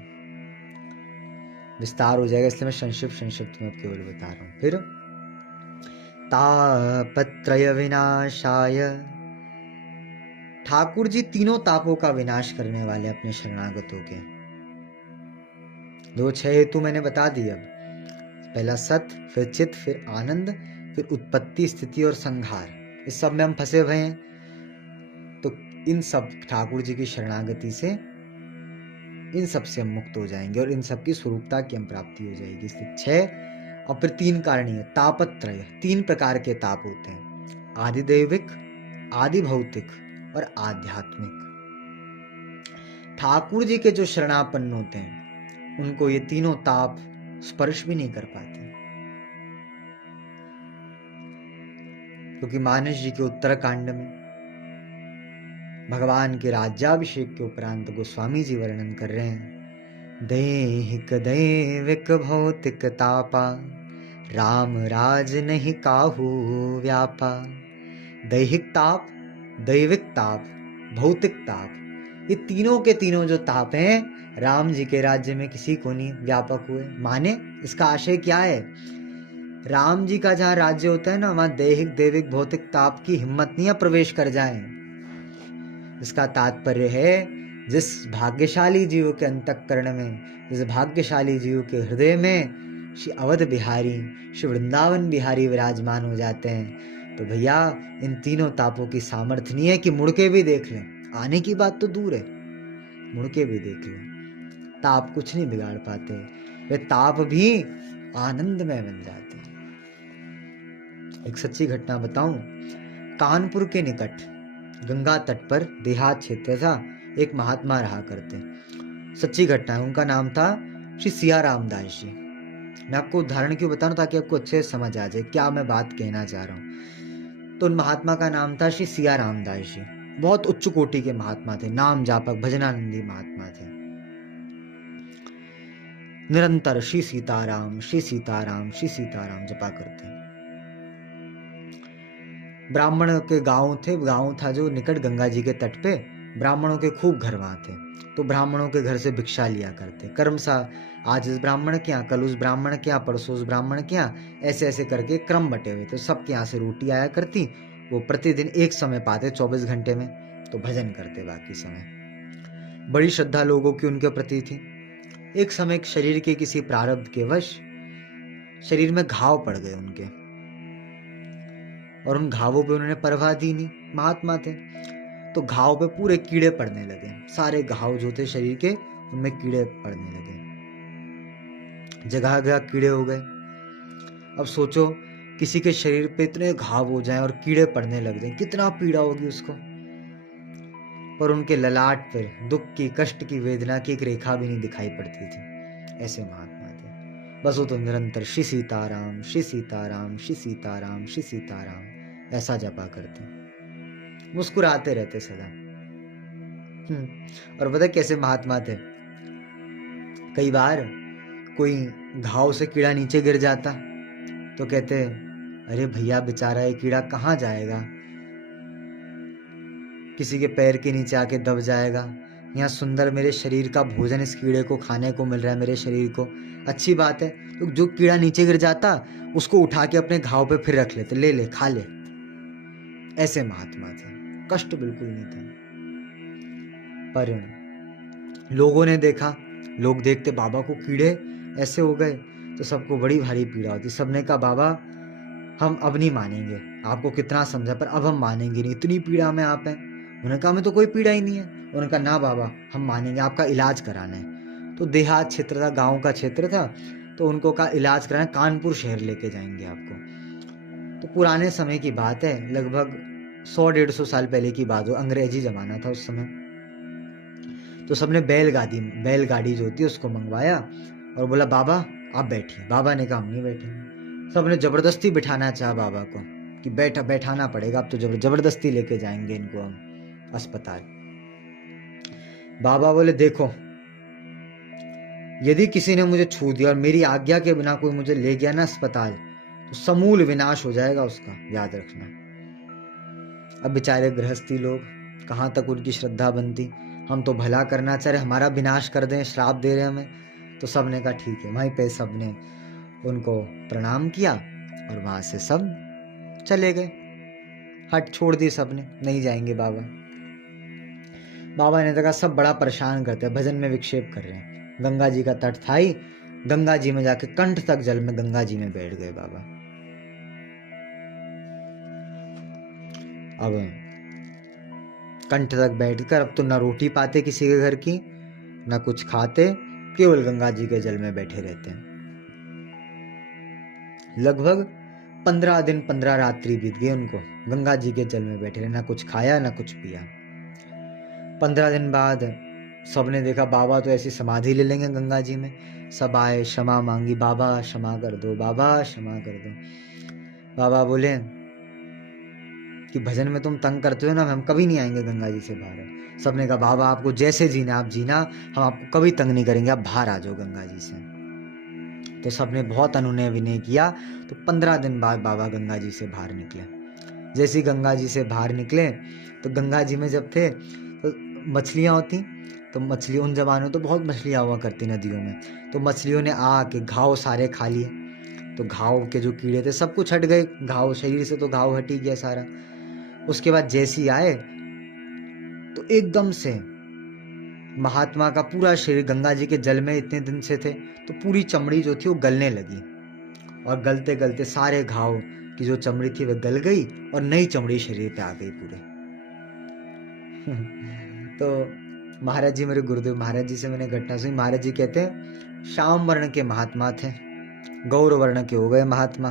विस्तार हो जाएगा, इसलिए मैं संक्षिप्त में केवल बता रहा हूं। फिर तापत्रय विनाशाय, ठाकुर जी तीनों तापों का विनाश करने वाले अपने शरणागतों के। 6 हेतु मैंने बता दिए। अब पहला सत, फिर चित, फिर आनंद, फिर उत्पत्ति, स्थिति और संहार। इस सब में हम फंसे हुए हैं, तो इन सब ठाकुर जी की शरणागति से इन सब से हम मुक्त हो जाएंगे, और इन सब की स्वरूपता की हम प्राप्ति हो जाएगी। इसलिए 6, और फिर 3 कारणीय तापत्रय। 3 प्रकार के ताप होते हैं, आदि दैविक, आदि भौतिक और आध्यात्मिक। ठाकुर जी के जो शरणापन्न होते हैं, उनको ये तीनों ताप स्पर्श भी नहीं कर पाते, क्योंकि मानस जी के उत्तरकांड में भगवान के राज्याभिषेक के उपरांत गोस्वामी जी वर्णन कर रहे हैं, दैहिक दैविक भौतिक तापा, राम राज नहीं काहू व्यापा। दैहिक ताप, दैविक ताप, भौतिक ताप, ये तीनों के तीनों जो ताप हैं, राम जी के राज्य में किसी को नहीं व्यापक हुए। माने इसका आशय क्या है? राम जी का जहां राज्य होता है ना, वहां दैहिक दैविक भौतिक ताप की हिम्मत नहीं है प्रवेश कर जाएं। इसका तात्पर्य है, जिस भाग्यशाली जीव के अंतःकरण में, जिस भाग्यशाली जीव के हृदय में श्री अवध बिहारी, श्री वृंदावन बिहारी विराजमान हो जाते हैं, तो भैया इन तीनों तापों की सामर्थ्य नहीं है कि मुड़ के भी देख लें। आने की बात तो दूर है, मुड़ के भी देख लें, ताप कुछ नहीं बिगाड़ पाते। वे ताप भी आनंदमय बन जाते हैं। एक सच्ची घटना बताऊं। कानपुर के निकट गंगा तट पर देहात क्षेत्र था, एक महात्मा रहा करते। सच्ची घटना है, उनका नाम था श्री सिया रामदास जी। मैं आपको उदाहरण क्यों बता रहा हूं, ताकि आपको अच्छे से समझ आ जाए क्या मैं बात कहना चाह रहा हूँ। तो उन महात्मा का नाम था श्री सिया रामदास जी। बहुत उच्च कोटि के महात्मा थे, नाम जापक भजनानंदी महात्मा थे। निरंतर श्री सीताराम श्री सीताराम श्री सीताराम जपा करते। ब्राह्मण के गांव थे, गांव था जो निकट गंगा जी के तट पे। ब्राह्मणों के खूब घर वहां थे, तो ब्राह्मणों के घर से भिक्षा लिया करते। कर्म सा आज इस ब्राह्मण के यहाँ, कल उस ब्राह्मण के यहाँ, परसों उस ब्राह्मण के यहाँ, ऐसे ऐसे करके क्रम बटे हुए। तो सबके यहाँ से रोटी आया करती। वो प्रतिदिन एक समय पाते 24 घंटे में, तो भजन करते बाकी समय। बड़ी श्रद्धा लोगों की उनके प्रति थी। एक समय शरीर के किसी प्रारब्ध के वश शरीर में घाव पड़ गए उनके, और उन घावों पे उन्होंने परवाह दी नहीं, महात्मा थे। तो घाव पे पूरे कीड़े पड़ने लगे, सारे घाव जो थे शरीर के उनमें कीड़े पड़ने लगे, जगह जगह कीड़े हो गए। अब सोचो किसी के शरीर पे इतने घाव हो जाएं और कीड़े पड़ने लग जाएं, कितना पीड़ा होगी उसको। पर उनके ललाट पर दुख की, कष्ट की, वेदना की एक रेखा भी नहीं दिखाई पड़ती थी। ऐसे महात्मा थे। बस वो तो निरंतर श्री सीताराम श्री सीताराम श्री सीताराम श्री सीताराम ऐसा जपा करते, मुस्कुराते रहते सदा। और पता कैसे महात्मा थे, कई बार कोई घाव से कीड़ा नीचे गिर जाता तो कहते, अरे भैया बेचारा ये कीड़ा कहाँ जाएगा, किसी के पैर के नीचे आके दब जाएगा। यहाँ सुंदर मेरे शरीर का भोजन इस कीड़े को खाने को मिल रहा है, मेरे शरीर को अच्छी बात है। तो जो कीड़ा नीचे गिर जाता उसको उठा के अपने घाव पे फिर रख लेते, ले ले खा ले। ऐसे महात्मा थे, कष्ट बिल्कुल नहीं था। पर लोगों ने देखा, लोग देखते बाबा को कीड़े ऐसे हो गए तो सबको बड़ी भारी पीड़ा होती। सबने कहा बाबा हम अब नहीं मानेंगे, आपको कितना समझा पर अब हम मानेंगे नहीं, इतनी पीड़ा में आप हैं। उन्होंने कहा हमें तो कोई पीड़ा ही नहीं है। उन्होंने कहा ना बाबा हम मानेंगे, आपका इलाज कराना है। तो देहात क्षेत्र था, गांव का क्षेत्र था, तो उनको कहा इलाज कराना, कानपुर शहर लेके जाएंगे आपको। तो पुराने समय की बात है, लगभग 100-150 साल पहले की बात हो, अंग्रेजी जमाना था उस समय। तो सबने बैलगाड़ी जो होती है उसको मंगवाया और बोला बाबा आप बैठिए। बाबा ने कहा हम नहीं बैठेंगे। सबने जबरदस्ती बिठाना चाहा बाबा को कि बैठाना पड़ेगा, अब तो जबरदस्ती लेके जाएंगे इनको हम अस्पताल। बाबा बोले देखो यदि किसी ने मुझे छू दिया और मेरी आज्ञा के बिना कोई मुझे ले गया ना अस्पताल, तो समूल विनाश हो जाएगा उसका, याद रखना। अब बेचारे गृहस्थी लोग कहाँ तक उनकी श्रद्धा बनती, हम तो भला करना चाह रहे, हमारा विनाश कर दें, श्राप दे रहे हमें। तो सबने कहा ठीक है। वहीं पे सबने उनको प्रणाम किया और वहां से सब चले गए, हट छोड़ दी सबने, नहीं जाएंगे बाबा। बाबा ने देखा सब बड़ा परेशान करते हैं, भजन में विक्षेप कर रहे हैं। गंगा जी का तट था ही, गंगा जी में जाके कंठ तक जल में गंगा जी में बैठ गए बाबा। अब कंठ तक बैठकर अब तो ना रोटी पाते किसी के घर की, ना कुछ खाते, केवल गंगा जी के जल में बैठे रहते हैं। लगभग 15 दिन 15 रात्रि बीत गए उनको गंगा जी के जल में बैठे रहे, ना कुछ खाया ना कुछ पिया। 15 दिन बाद सबने देखा बाबा तो ऐसी समाधि ले लेंगे गंगा जी में। सब आए, क्षमा मांगी, बाबा क्षमा कर दो, बाबा क्षमा कर दो। बाबा बोले कि भजन में तुम तंग करते हो ना, हम कभी नहीं आएंगे गंगा जी से बाहर। सबने कहा बाबा आपको जैसे जीना आप जीना, हम आपको कभी तंग नहीं करेंगे, आप बाहर आ जाओ गंगा जी से। तो सबने बहुत अनुनय विनय किया। तो 15 दिन बाद बाबा गंगा जी से बाहर निकले। जैसे गंगा जी से बाहर निकले तो गंगा जी में जब थे तो मछलियाँ होती, तो मछली उन जमानों तो बहुत मछलियाँ हुआ करती नदियों में। तो मछलियों ने आके घाव सारे खा लिए। तो घाव के जो कीड़े थे सब कुछ हट गए, घाव शरीर से तो घाव हट ही गया सारा। उसके बाद जैसे ही आए तो एकदम से महात्मा का पूरा शरीर गंगा जी के जल में इतने दिन से थे, तो पूरी चमड़ी जो थी वो गलने लगी, और गलते गलते सारे घाव की जो चमड़ी थी वह गल गई और नई चमड़ी शरीर पे आ गई पूरे। तो महाराज जी, मेरे गुरुदेव महाराज जी से मैंने घटना सुनी। महाराज जी कहते हैं श्याम वर्ण के महात्मा थे, गौर वर्ण के हो गए महात्मा।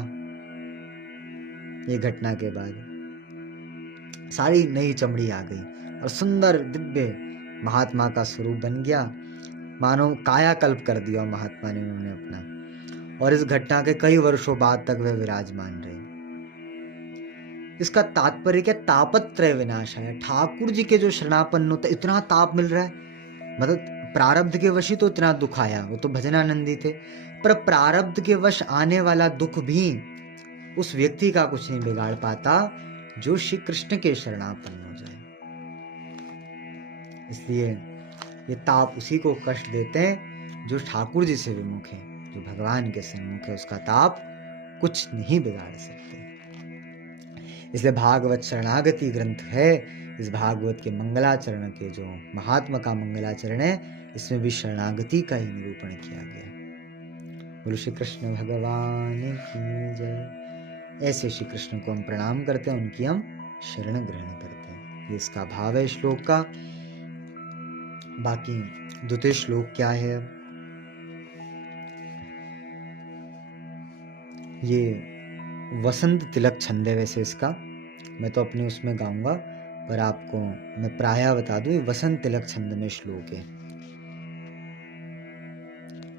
ये घटना के बाद सारी नई चमड़ी आ गई और सुंदर दिव्य महात्मा का स्वरूप बन गया, मानो कायाकल्प कर दिया महात्मा ने उन्होंने अपना। और इस घटना के कई वर्षों बाद तक वे विराजमान रहे। इसका तात्पर्य क्या? तापत्रय विनाश है। ठाकुर जी के जो शरणापन्न होते इतना ताप मिल रहा है, मतलब प्रारब्ध के वश ही तो इतना दुख आया, वो तो भजनानंदी थे, पर प्रारब्ध के वश आने वाला दुख भी उस व्यक्ति का कुछ नहीं बिगाड़ पाता जो श्री कृष्ण के शरणापन्न हो जाए। इसलिए ये ताप उसी को कष्ट देते हैं जो ठाकुर जी से विमुख है, जो भगवान के सन्मुख है, उसका ताप कुछ नहीं बिगाड़ सकते। इसलिए भागवत शरणागति ग्रंथ है। इस भागवत के मंगलाचरण के जो महात्मा का मंगलाचरण है, इसमें भी शरणागति का ही निरूपण किया गया। बोलो श्री कृष्ण भगवान की जय। ऐसे श्री कृष्ण को हम प्रणाम करते हैं, उनकी हम शरण ग्रहण करते हैं। ये इसका भाव है श्लोक का। बाकी द्वितीय श्लोक क्या है? ये वसंत तिलक छंद है वैसे इसका, मैं तो अपने उसमें गाऊंगा, पर आपको मैं प्रायः बता दूं, ये वसंत तिलक छंद में श्लोक है।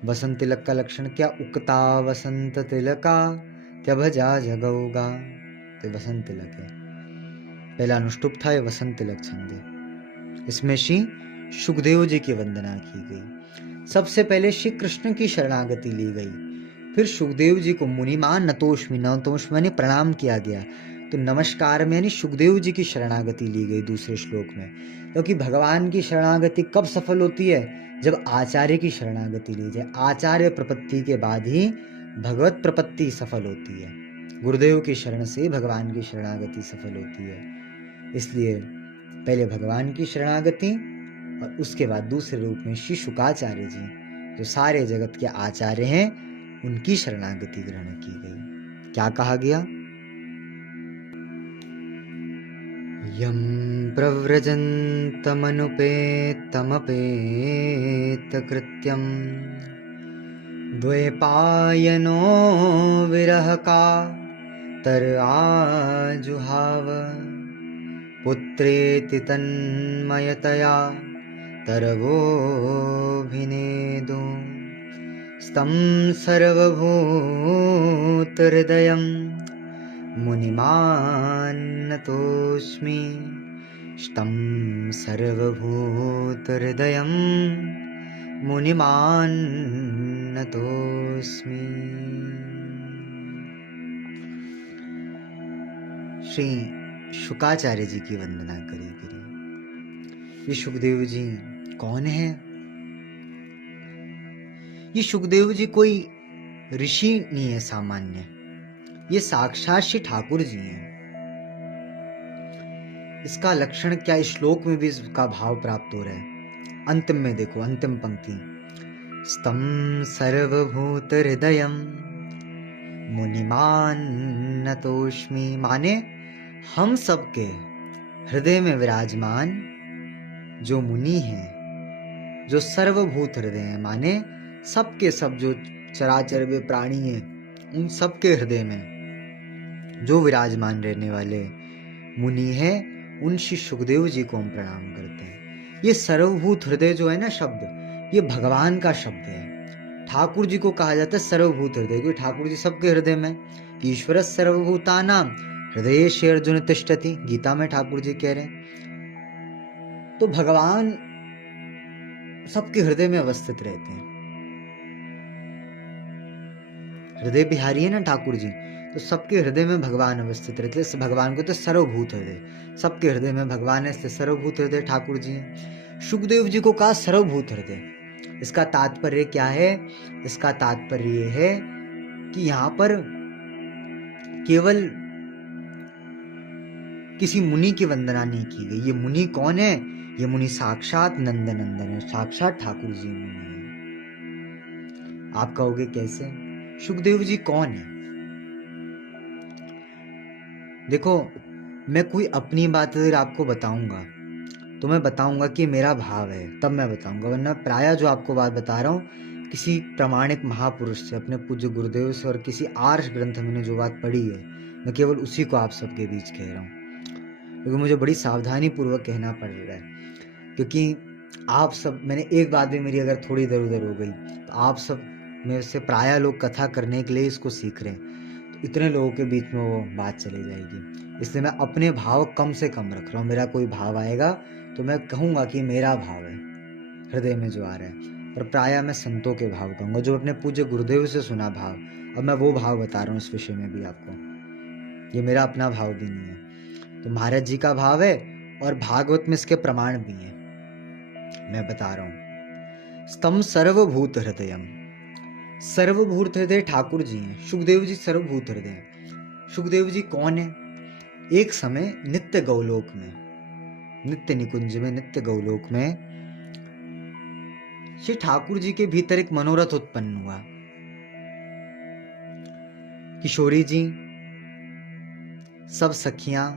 वसंत तिलक का लक्षण क्या? उक्ता वसंत तिलका त्यभजा जगौगा, तो वसंत तिलक है। पहला अनुष्टुप था, ये वसंत तिलक छंद है। इसमें श्री सुखदेव जी की वंदना की गई। सबसे पहले श्री कृष्ण की शरणागति ली गई, फिर सुखदेव जी को मुनिमान नतोष्मि, नतोष्मि यानी प्रणाम किया गया, तो नमस्कार में यानी सुखदेव जी की शरणागति ली गई दूसरे श्लोक में। क्योंकि भगवान की शरणागति कब सफल होती है? जब आचार्य की शरणागति ली जाए। आचार्य प्रपत्ति के बाद ही भगवत प्रपत्ति सफल होती है। गुरुदेव की शरण से भगवान की शरणागति सफल होती है। इसलिए पहले भगवान की शरणागति और उसके बाद दूसरे रूप में श्री शुकाचार्य जी, जो सारे जगत के आचार्य हैं, उनकी शरणागति ग्रहण की गई। क्या कहा गया? यम प्रव्रजन्तमनुपेतमपेत कृत्यं द्वैपायनो विरह का तर आजुहाव पुत्रेति तन्मयतया तरवोभिनेदु स्तं सर्वभूतहृदयं मुनिमान्नतोऽस्मि स्तं सर्वभूतहृदयं मुनिमान्नतोऽस्मि। श्री शुकाचार्य जी की वंदना करी करी। ये सुखदेव जी कौन है? ये सुखदेव जी कोई ऋषि नहीं है सामान्य, ये साक्षात श्री ठाकुर जी हैं। इसका लक्षण क्या? इस श्लोक में भी इसका भाव प्राप्त हो रहा है। अंतिम में देखो, अंतिम पंक्ति, स्तम सर्वभूत हृदयम मुनिमान्नतोऽस्मि, माने हम सबके हृदय में विराजमान जो मुनि हैं, जो सर्वभूत हृदय हैं, माने सबके सब जो चराचर वे प्राणी हैं, उन सबके हृदय में जो विराजमान रहने वाले मुनि हैं, उन श्री सुखदेव जी को हम प्रणाम करते हैं। ये सर्वभूत हृदय जो है ना शब्द, ये भगवान का शब्द है। ठाकुर जी को कहा जाता है सर्वभूत हृदय, क्योंकि ठाकुर जी सबके हृदय में। ईश्वर सर्वभूतानां हृदयेषु अर्जुन तिष्ठति, गीता में ठाकुर जी कह रहे हैं। तो भगवान सबके हृदय में अवस्थित रहते हैं। हृदय बिहारी है ना ठाकुर जी, तो सबके हृदय में भगवान अवस्थित रहते हैं। भगवान को तो सर्वभूत हृदय, सबके हृदय में भगवान है, इसलिए सर्वभूत हृदय ठाकुर जी हैं। सुखदेव जी को कहा सर्वभूत हृदय। इसका तात्पर्य क्या है? इसका तात्पर्य ये है कि यहाँ पर केवल किसी मुनि की वंदना नहीं की गई। ये मुनि कौन है? ये मुनि साक्षात नंदनंदन है, साक्षात ठाकुर जी मुनि है। आप कहोगे कैसे? सुखदेव जी कौन है? देखो, मैं कोई अपनी बात अगर आपको बताऊंगा तो मैं बताऊंगा कि मेरा भाव है, तब मैं बताऊंगा, वरना प्रायः जो आपको बात बता रहा हूँ किसी प्रामाणिक महापुरुष से, अपने पूज्य गुरुदेव से और किसी आर्ष ग्रंथ में जो बात पढ़ी है मैं केवल उसी को आप सबके बीच कह रहा हूँ, क्योंकि मुझे बड़ी सावधानी पूर्वक कहना पड़ रहा है, क्योंकि आप सब, मैंने एक बात भी मेरी अगर थोड़ी इधर उधर हो गई तो आप सब में से प्रायः लोग कथा करने के लिए इसको सीख रहे हैं, तो इतने लोगों के बीच में वो बात चली जाएगी। इसलिए मैं अपने भाव कम से कम रख रहा हूँ। मेरा कोई भाव आएगा तो मैं कहूँगा कि मेरा भाव है, हृदय में जो आ रहा है, पर प्रायः मैं संतों के भाव कहूँगा, जो अपने पूज्य गुरुदेव से सुना भाव। अब मैं वो भाव बता रहा हूँ इस विषय में भी आपको, ये मेरा अपना भाव भी नहीं है, तो महाराज जी का भाव है और भागवत में इसके प्रमाण भी हैं। मैं बता रहा हूं। स्तम सर्वभूत हृदयम, सर्वभूत हृदय ठाकुर जी हैं। सुखदेव जी सर्वभूत हृदय हैं। सुखदेव जी कौन है? एक समय नित्य गौलोक में, नित्य निकुंज में, नित्य गौलोक में श्री ठाकुर जी के भीतर एक मनोरथ उत्पन्न हुआ। किशोरी जी, सब सखियां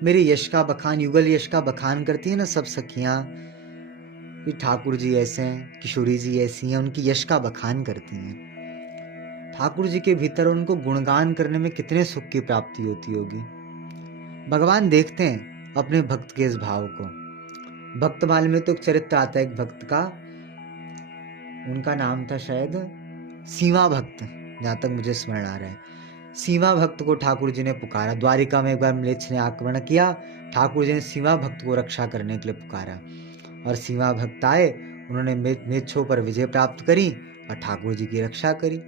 मेरे यश का बखान, युगल यश का बखान करती है ना सब सखियां, कि ठाकुर जी ऐसे हैं, किशोरी जी ऐसी हैं, उनकी यश का बखान करती हैं। ठाकुर जी के भीतर उनको गुणगान करने में कितने सुख की प्राप्ति होती होगी। भगवान देखते हैं अपने भक्त के इस भाव को। भक्तमाल में तो एक चरित्र आता है एक भक्त का, उनका नाम था शायद सीवा भक्त, जहां तक मुझे स्मरण आ रहा है। सीवा भक्त को ठाकुर जी ने पुकारा। द्वारिका में एक बार म्लेच्छ ने आक्रमण किया, ठाकुर जी ने सीवा भक्त को रक्षा करने के लिए पुकारा, और सीवा भक्त आए, उन्होंने म्लेच्छों पर विजय प्राप्त करी और ठाकुर जी की रक्षा करी।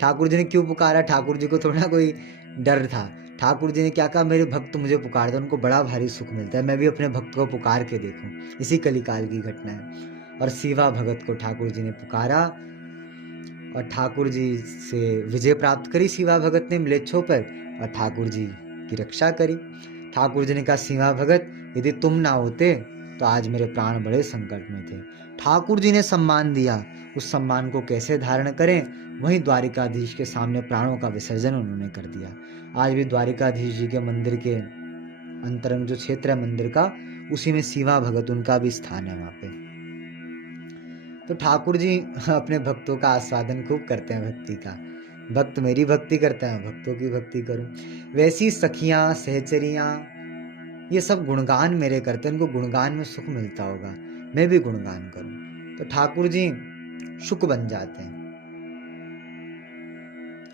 ठाकुर जी ने क्यों पुकारा? ठाकुर जी को थोड़ा कोई डर था। ठाकुर जी ने क्या कहा, मेरे भक्त मुझे पुकार दे, उनको बड़ा भारी सुख मिलता है, मैं भी अपने भक्त को पुकार के देखूं। इसी कलिकाल की घटना है। और सीवा भगत को ठाकुर जी ने पुकारा और ठाकुर जी से विजय प्राप्त करी सीवा भगत ने म्लेच्छों पर, और ठाकुर जी की रक्षा करी। ठाकुर जी ने कहा, सीवा भगत यदि तुम ना होते तो आज मेरे प्राण बड़े संकट में थे। ठाकुर जी ने सम्मान दिया, उस सम्मान को कैसे धारण करें, वहीं द्वारिकाधीश के सामने प्राणों का विसर्जन उन्होंने कर दिया। आज भी द्वारिकाधीश जी के मंदिर के अंतरंग जो क्षेत्र है मंदिर का, उसी में सीवा भगत उनका भी स्थान है वहां पे। तो ठाकुर जी अपने भक्तों का आस्वादन खूब करते हैं भक्ति का। भक्त मेरी भक्ति करते हैं, भक्तों की भक्ति करूं। वैसी सखियां, सहचरियां, ये सब गुणगान मेरे करते हैं, इनको गुणगान में सुख मिलता होगा, मैं भी गुणगान करूं। तो ठाकुर जी शुक बन जाते हैं,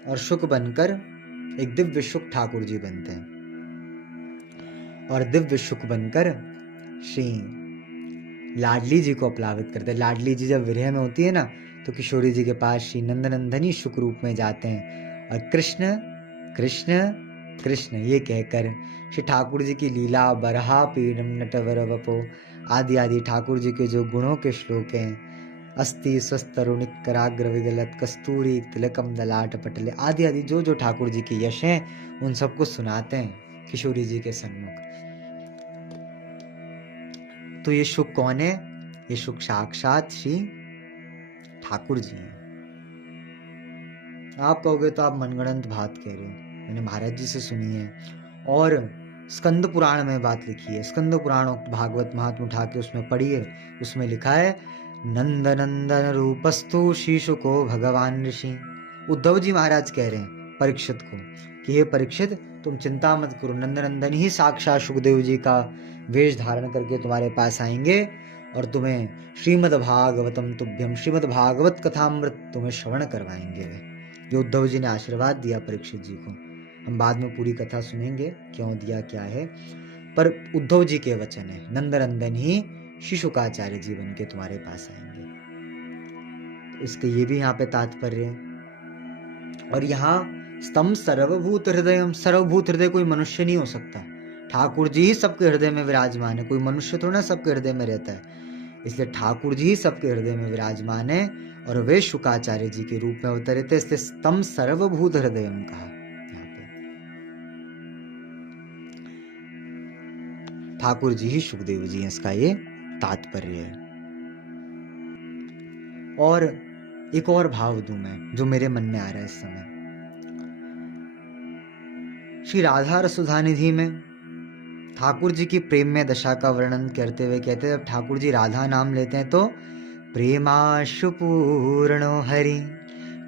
और शुक बनकर एक दिव्य शुक ठाकुर जी बनते हैं, और दिव्य शुक बनकर श्री लाडली जी को अपलावित करते हैं। लाडली जी जब विरह में होती है ना, तो किशोरी जी के पास श्री नंदनंदनी शुक रूप में जाते हैं, और कृष्ण कृष्ण कृष्ण ये कहकर श्री ठाकुर जी की लीला, बरहा पीडम नटवर वपो आदि आदि ठाकुर जी के जो गुणों के श्लोक हैं, अस्ति स्वस्तरुणिक कराग्र विगलत कस्तूरी तिलकम ललाट पटले आदि आदि, जो जो ठाकुर जी के यश हैं उन सबको सुनाते हैं किशोरी जी के सन्मुख। तो ये शुक कौन है? ये शुक साक्षात श्री ठाकुर जी हैं। आप कहोगे तो आप मनगढ़ंत बात कह रहे हो, मैंने महाराज जी से सुनी है, और स्कंद पुराण में बात लिखी है। स्कंद पुराण भागवत महात्म उठा के उसमें पढ़िए, उसमें लिखा है नंद नंदन रूपस्तु शीशु को भगवान ऋषि। उद्धव जी महाराज कह रहे हैं परीक्षित को कि हे परीक्षित, तुम चिंता मत करो, नंदनंदन ही साक्षात सुखदेव जी का वेश धारण करके तुम्हारे पास आएंगे और तुम्हें श्रीमद् भागवतम तुभ्यम, श्रीमद् भागवत कथामृत तुम्हें श्रवण करवाएंगे। ये उद्धव जी ने आशीर्वाद दिया परीक्षित जी को। हम बाद में पूरी कथा सुनेंगे क्यों दिया क्या है, पर उद्धव जी के वचन है, नंदनंदन ही शिशुकाचार्य जी बन के तुम्हारे पास आएंगे। तो इसके ये भी यहाँ पे तात्पर्य है। और यहाँ स्तम सर्वभूत हृदय, सर्वभूत हृदय कोई मनुष्य नहीं हो सकता, ठाकुर जी ही सबके हृदय में विराजमान है, कोई मनुष्य थोड़ा ना सबके हृदय में रहता है, इसलिए ठाकुर जी ही सबके हृदय में विराजमान है और वे शुकाचार्य जी के रूप में अवतरित है, इसलिए स्तम सर्वभूत हृदय कहा यहाँ पे। ठाकुर जी ही सुखदेव जी हैं, इसका ये तात्पर्य है। और एक और भाव दूं मैं, जो मेरे मन में आ रहा है इस समय। श्री राधा रसुधा निधि में ठाकुर जी की प्रेम में दशा का वर्णन करते हुए कहते हैं, जब ठाकुर जी राधा नाम लेते हैं तो प्रेमाशु पूर्णो हरि,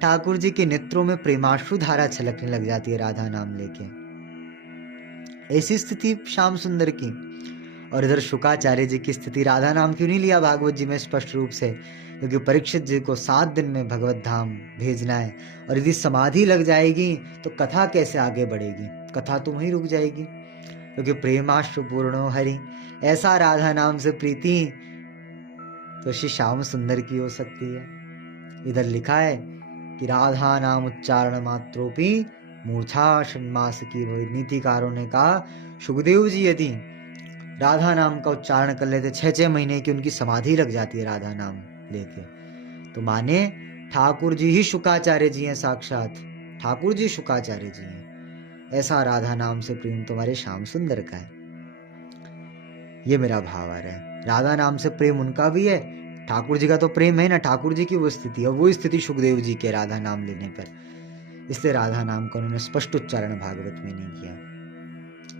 ठाकुर जी के नेत्रों में प्रेमाश्रु धारा छलकने लग जाती है राधा नाम लेके। ऐसी स्थिति श्याम सुंदर की। और इधर शुकाचार्य जी की स्थिति, राधा नाम क्यों नहीं लिया भागवत जी में स्पष्ट रूप से? क्योंकि परीक्षित जी को 7 दिन में भगवत धाम भेजना है, और यदि समाधि लग जाएगी तो कथा कैसे आगे बढ़ेगी? कथा तो वहीं रुक जाएगी। क्योंकि प्रेमाश्रु पूर्णो हरि, ऐसा राधा नाम से प्रीति तो श्री श्याम सुंदर की हो सकती है। इधर लिखा है कि राधा नाम उच्चारण मात्रोपि मूर्छा षण्मास की भवित। नीतिकारों ने कहा सुखदेव जी यदि राधा नाम का उच्चारण कर लेते, 6-6 महीने की उनकी समाधि लग जाती है राधा नाम लेके, तो माने ठाकुर जी ही शुकाचार्य जी हैं, साक्षात ठाकुर जी शुकाचार्य जी हैं। ऐसा राधा नाम से प्रेम तुम्हारे श्याम सुंदर का है। ये मेरा भाव आ रहा है। राधा नाम से प्रेम उनका भी है, ठाकुर जी का तो प्रेम है ना, ठाकुर जी की वो स्थिति है, वो स्थिति सुखदेव जी के राधा नाम लेने पर। इसलिए राधा नाम का उन्होंने स्पष्ट उच्चारण भागवत में नहीं किया।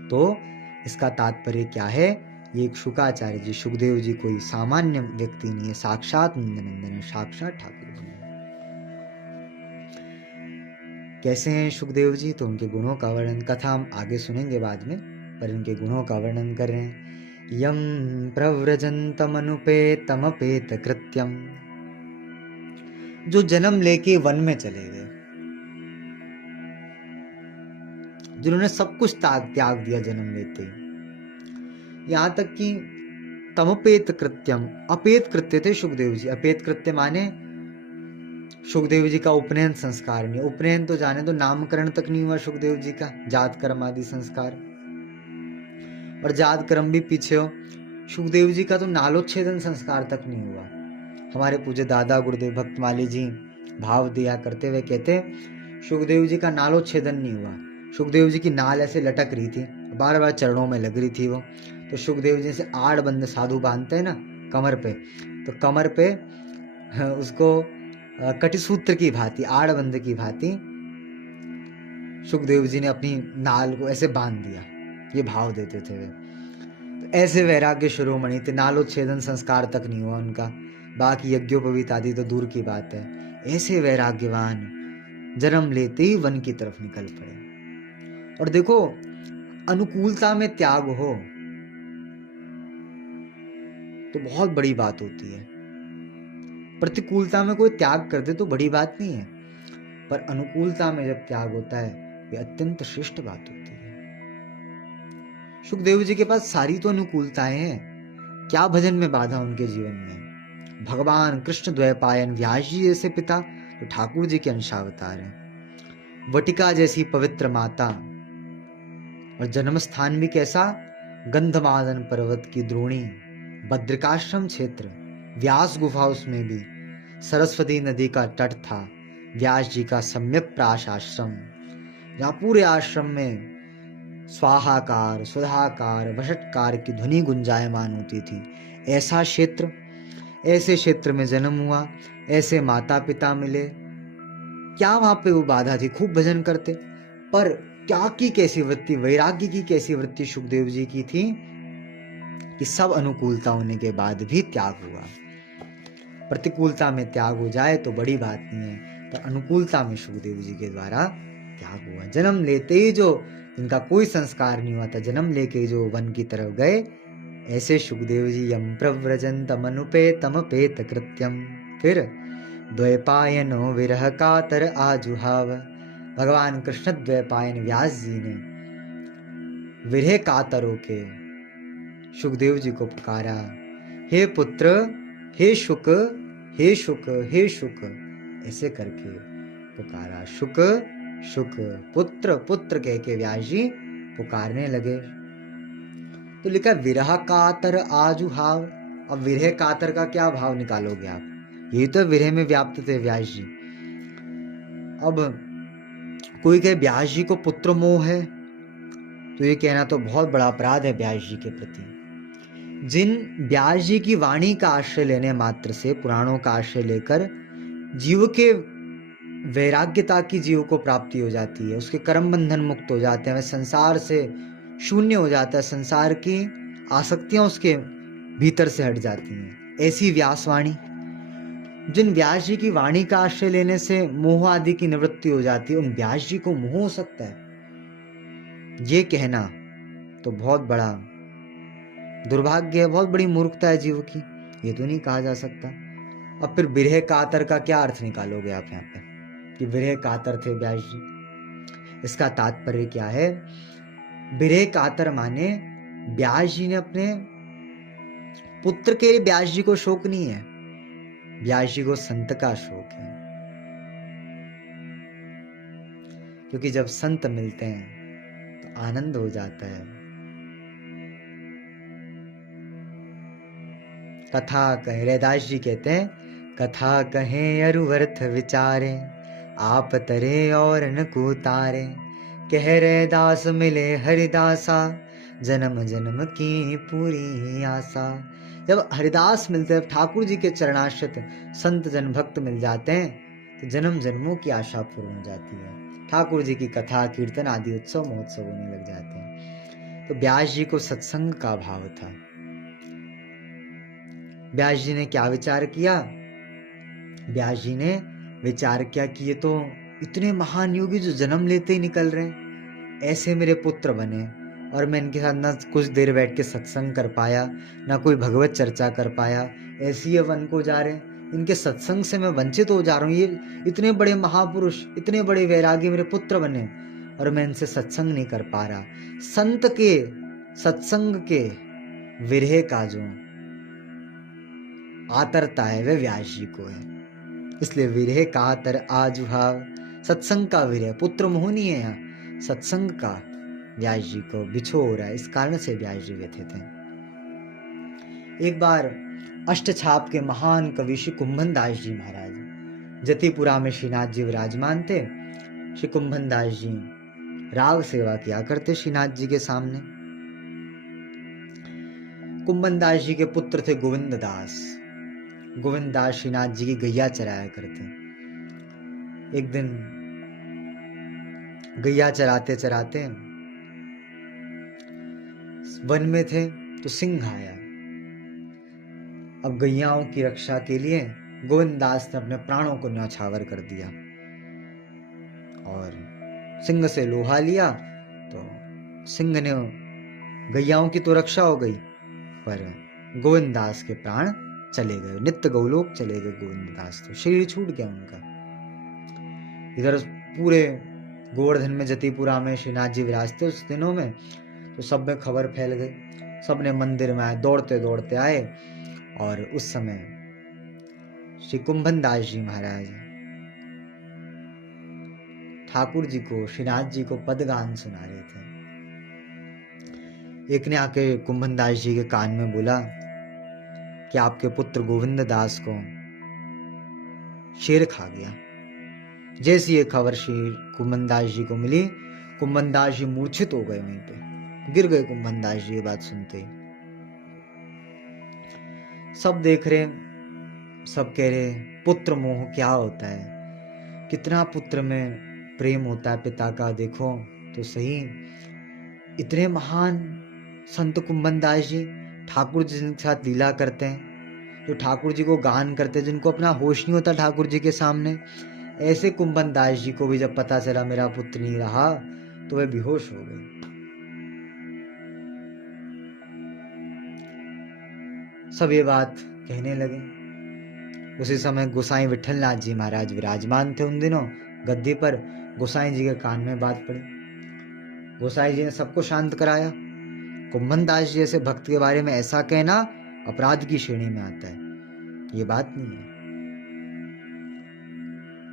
तो इसका तात्पर्य क्या है? ये एक शुकाचार्य जी, सुखदेव जी कोई सामान्य व्यक्ति नहीं है, साक्षात नंदनंदन है, साक्षात ठाकुर जी। कैसे हैं सुखदेव जी? तो उनके गुणों का वर्णन, कथा हम आगे सुनेंगे बाद में, पर इनके गुणों का वर्णन कर रहे हैं। यम प्रव्रजन्तमनुपेतमपेत कृत्यम, जो जन्म लेके वन में चले गए, जिन्होंने सब कुछ त्याग दिया जन्म लेते ही। यहां तक कि तमपेत कृत्यम, अपेत कृत्य थे सुखदेव जी। अपेत कृत्य माने सुखदेव जी का उपनयन संस्कार नहीं। उपनयन तो जाने दो, नामकरण तक नहीं हुआ सुखदेव जी का, जात कर्म आदि संस्कार, और जात कर्म भी पीछे हो। सुखदेव जी का तो नालोच्छेदन संस्कार तक नहीं हुआ। हमारे पूज्य दादा गुरुदेव भक्तमाली जी भाव दिया करते हुए कहते, सुखदेव जी का नालोच्छेदन नहीं हुआ। सुखदेव जी की नाल ऐसे लटक रही थी, बार बार चरणों में लग रही थी वो। तो सुखदेव जी से आड़ बंद साधु बांधते हैं ना कमर पे, तो कमर पे उसको कटिसूत्र की भांति, आड़ बंद की भांति सुखदेव जी ने अपनी नाल को ऐसे बांध दिया, ये भाव देते थे वे। तो ऐसे वैराग्य शिरोमणि थे, नालोच्छेदन संस्कार तक नहीं हुआ उनका, बाकी यज्ञोपवीत आदि तो दूर की बात है। ऐसे वैराग्यवान जन्म लेते ही वन की तरफ निकल पड़े। और देखो, अनुकूलता में त्याग हो तो बहुत बड़ी बात होती है। प्रतिकूलता में कोई त्याग कर दे तो बड़ी बात नहीं है, पर अनुकूलता में जब त्याग होता है ये अत्यंत श्रेष्ठ बात होती है। सुखदेव जी के पास सारी तो अनुकूलताएं हैं, क्या भजन में बाधा उनके जीवन में? भगवान कृष्ण द्वैपायन व्यास जी जैसे पिता तो ठाकुर जी के अंशावतार हैं। वटिका जैसी पवित्र माता, और जन्म स्थान भी कैसा? गंधमादन पर्वत की द्रोणी, बद्रिकाश्रम क्षेत्र, व्यास गुफा, उसमें भी सरस्वती नदी का तट था, व्यास जी का सम्यक प्राश आश्रम, जहाँ पूरे आश्रम में स्वाहाकार, सुधाकार, वषटकार की ध्वनि गुंजायमान होती थी। ऐसा क्षेत्र, ऐसे क्षेत्र में जन्म हुआ, ऐसे माता पिता मिले, क्या वहां पे वो बाधा थी? खूब भजन करते, पर त्याग की कैसी वृत्ति, वैराग्य की कैसी वृत्ति सुखदेव जी की थी कि सब अनुकूलता होने के बाद भी त्याग हुआ। प्रतिकूलता में त्याग हो जाए तो बड़ी बात नहीं है, पर अनुकूलता में सुखदेव जी के द्वारा त्याग हुआ। जन्म लेते ही जो, जिनका कोई संस्कार नहीं हुआ था, जन्म लेके जो वन की तरफ गए, ऐसे सुखदेव जी यम प्रव्रजन्तमनुपेतमपेत कृत्यम। फिर द्वैपायनो विरह कातर आजुहाव, भगवान कृष्ण द्वैपायन व्यास जी ने विरह कातर के सुखदेव जी को पुकारा, हे पुत्र, हे शुक, हे शुक, हे शुक, ऐसे करके पुकारा। शुक शुक, पुत्र पुत्र कह के व्यास जी पुकारने लगे। तो लिखा विरह कातर आजुहाव। अब विरह कातर का क्या भाव निकालोगे आप? ये तो विरह में व्याप्त थे व्यास जी। अब कोई कहे व्यास जी को पुत्र मोह है, तो ये कहना तो बहुत बड़ा अपराध है व्यास जी के प्रति। जिन व्यास जी की वाणी का आश्रय लेने मात्र से, पुराणों का आश्रय लेकर जीव के वैराग्यता की जीव को प्राप्ति हो जाती है, उसके कर्म बंधन मुक्त हो जाते हैं, वह संसार से शून्य हो जाता है, संसार की आसक्तियां उसके भीतर से हट जाती हैं। ऐसी व्यासवाणी जिन व्यास जी की वाणी का आश्रय लेने से मोह आदि की निवृत्ति हो जाती है, उन व्यास जी को मोह हो सकता है, ये कहना तो बहुत बड़ा दुर्भाग्य है, बहुत बड़ी मूर्खता है जीव की। ये तो नहीं कहा जा सकता। अब फिर विरह कातर का क्या अर्थ निकालोगे आप यहाँ पे कि विरह कातर थे व्यास जी? इसका तात्पर्य क्या है? विरह कातर माने व्यास जी ने अपने पुत्र के व्यास जी को शोक नहीं है, व्यास जी को संत का शोक है। क्योंकि जब संत मिलते हैं तो आनंद हो जाता है। कथा कहे, रैदास जी कहते हैं, कथा कहें अरुवर्थ विचारे, आप तरे और न को तारे, कह रैदास मिले हरिदासा, जन्म जन्म की पूरी आशा। जब हरिदास मिलते हैं, ठाकुर जी के चरणाश्रित संत जन भक्त मिल जाते हैं, तो जन्म जन्मों की आशा पूर्ण हो जाती है। ठाकुर जी की कथा कीर्तन आदि उत्सव महोत्सव होने लग जाते हैं। तो व्यास जी को सत्संग का भाव था। व्यास जी ने क्या विचार किया? व्यास जी ने विचार किया कि ये तो इतने महान योगी जो जन्म लेते ही निकल रहे हैं, ऐसे मेरे पुत्र बने और मैं इनके साथ ना कुछ देर बैठ के सत्संग कर पाया, ना कोई भगवत चर्चा कर पाया, ऐसे ये वन को जा रहे हैं, इनके सत्संग से मैं वंचित हो जा रहा हूँ। ये इतने बड़े महापुरुष, इतने बड़े वैरागी मेरे पुत्र बने और मैं इनसे सत्संग नहीं कर पा रहा। संत के सत्संग के विरह का जो आतरता है वह व्यास जी को है। इसलिए विरह का आतर आजुहाव, सत्संग का विरह, पुत्र मोह नहीं है यहाँ, सत्संग का व्यास जी को बिछो हो रहा है। इस कारण से व्यास जी व्यथित हैं। एक बार अष्टछाप के महान कवि श्री कुंभन दास जी महाराज जतिपुरा में श्रीनाथ जी विराजमान थे। श्री कुंभन दास जी राग सेवा किया करते श्रीनाथ जी के सामने। कुंभन दास जी के पुत्र थे गोविंद दास। गोविंद दास श्रीनाथ जी की गैया चराया करते। एक दिन गैया चराते चराते वन में थे तो सिंह आया। अब गैयाओं की रक्षा के लिए गोविंद दास ने अपने प्राणों को न्यौछावर कर दिया और सिंह से लोहा लिया। तो सिंह ने, गैयाओं की तो रक्षा हो गई पर गोविंद दास के प्राण चले गए, नित्य गौलोक चले गए गोविंद दास, तो शरीर छूट गया उनका। इधर पूरे गोवर्धन में जतिपुरा में श्रीनाथ जी विराजते उस दिनों में, तो सब में खबर फैल गई। सब ने मंदिर में आए, दौड़ते दौड़ते आए और उस समय श्री कुंभन दास जी महाराज ठाकुर जी को, श्रीनाथ जी को पदगान सुना रहे थे। एक ने आके कुंभन दास जी के कान में बोला कि आपके पुत्र गोविंद दास को शेर खा गया। जैसी ये खबर श्री कुंभन दास जी को मिली, कुंभन दास जी मूर्छित हो गए, वहीं पे गिर गए कुंभन दास जी ये बात सुनते ही। सब देख रहे, सब कह रहे पुत्र मोह क्या होता है, कितना पुत्र में प्रेम होता है पिता का, देखो तो सही। इतने महान संत कुंभन दास जी ठाकुर जी के साथ लीला करते हैं, जो ठाकुर जी को गान करते हैं, जिनको अपना होश नहीं होता ठाकुर जी के सामने। ऐसे कुंभन दास जी को भी जब पता चला मेरा पुत्र नहीं रहा तो वे बेहोश हो गए। सब ये बात कहने लगे। उसी समय गोसाई विठलनाथ जी महाराज विराजमान थे उन दिनों गद्दी पर। गोसाई जी के कान में बात पड़ी। गोसाई जी ने सबको शांत कराया। कुंभन दास जी जैसे भक्त के बारे में ऐसा कहना अपराध की श्रेणी में आता है, ये बात नहीं है।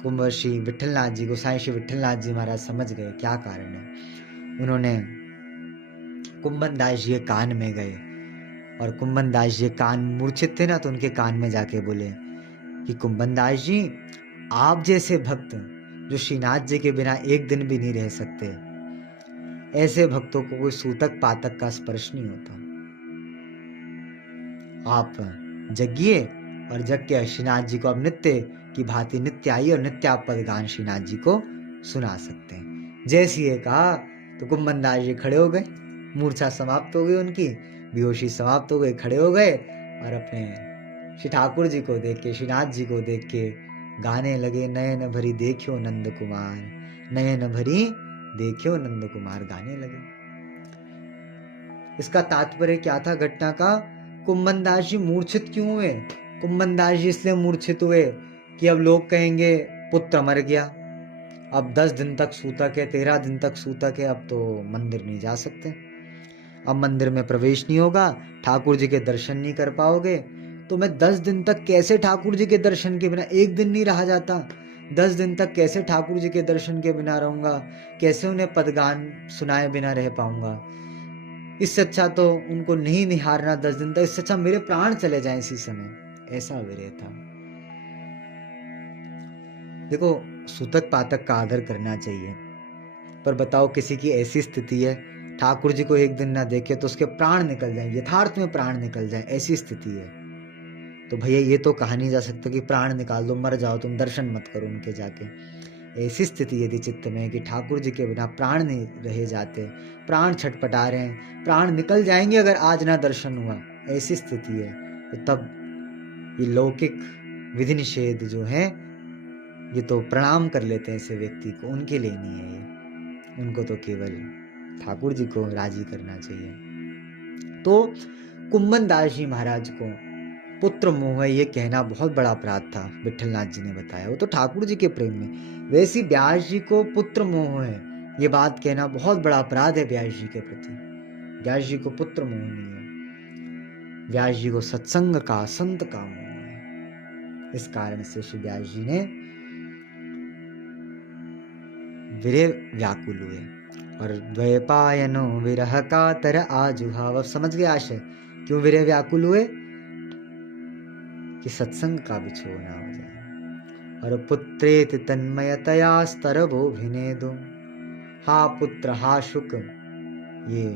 कुंभ श्री विठलनाथ जी, गोसाई श्री विठलनाथ जी महाराज समझ गए क्या कारण है। उन्होंने कुंभन दास जी के कान में गए और कुंभन दास जी कान मूर्छित थे ना, तो उनके कान में जाके बोले कि कुंभन दास जी, आप जैसे भक्त जो श्रीनाथ जी के बिना एक दिन भी नहीं रह सकते, ऐसे भक्तों को कोई सूतक पातक का स्पर्श नहीं होता। आप जगिए और जग के श्रीनाथ जी को अब नित्य की भांति नित्य आई और नित्य आप पदगान श्रीनाथ जी को सुना सकते हैं। जैसे ये कहा तो कुंभन दास जी खड़े हो गए, मूर्छा समाप्त हो गई उनकी, बेहोशी समाप्त हो गई, खड़े हो गए और अपने श्री ठाकुर जी को देख के, श्रीनाथ जी को देख के गाने लगे, नयन भरी देखियो नंद कुमार, नयन भरी देखियो नंद कुमार गाने लगे। इसका तात्पर्य क्या था घटना का? कुंभन दास जी मूर्छित क्यों हुए? कुंभन दास जी इसलिए मूर्छित हुए कि अब लोग कहेंगे पुत्र मर गया, अब 10 दिन तक सूतक है, 13 दिन तक सूतक है, अब तो मंदिर नहीं जा सकते, अब मंदिर में प्रवेश नहीं होगा, ठाकुर जी के दर्शन नहीं कर पाओगे। तो मैं 10 दिन तक कैसे ठाकुर जी के दर्शन के बिना, एक दिन नहीं रहा जाता, 10 दिन तक कैसे ठाकुर जी के दर्शन के बिना रहूंगा, कैसे उन्हें पदगान सुनाए बिना रह पाऊंगा। इससे अच्छा तो उनको नहीं निहारना 10 दिन तक, इससे अच्छा मेरे प्राण चले जाएं इसी समय। ऐसा विरह था। देखो, सूतक पातक का आदर करना चाहिए, पर बताओ किसी की ऐसी स्थिति है ठाकुर जी को एक दिन ना देखे तो उसके प्राण निकल जाए, यथार्थ में प्राण निकल जाए, ऐसी स्थिति है। तो भैया ये तो कहा नहीं जा सकता कि प्राण निकाल दो, मर जाओ तुम, दर्शन मत करो उनके जाके। ऐसी स्थिति यदि चित्त में है कि ठाकुर जी के बिना प्राण नहीं रहे जाते, प्राण छटपटा रहे हैं, प्राण निकल जाएंगे अगर आज ना दर्शन हुआ, ऐसी स्थिति है, तो तब ये लौकिक विधि निषेध जो है ये तो प्रणाम कर लेते हैं ऐसे व्यक्ति को, उनके लिए नहीं है ये, उनको तो केवल ठाकुर जी को राजी करना चाहिए। तो कुंभन दास जी महाराज को पुत्र मोह है ये कहना बहुत बड़ा अपराध था, विठलनाथ जी ने बताया, वो तो ठाकुर जी के प्रेम में। वैसी व्यास जी को पुत्र मोह है ये बात कहना बहुत बड़ा अपराध है व्यास जी के प्रति। व्यास जी को पुत्र मोह नहीं है, व्यास जी को सत्संग का, संत का मोह है। इस कारण से श्री व्यास जी ने विरह व्याकुल हुए और द्वैपायनो विरह कातर आजुहाव। अब समझ गए आशय क्यों विरह व्याकुल हुए? कि सत्संग का बिछोह ना हो जाए। और पुत्रेति तन्मयतया स्तरवो भिनेदो, हा पुत्र हा शुक, ये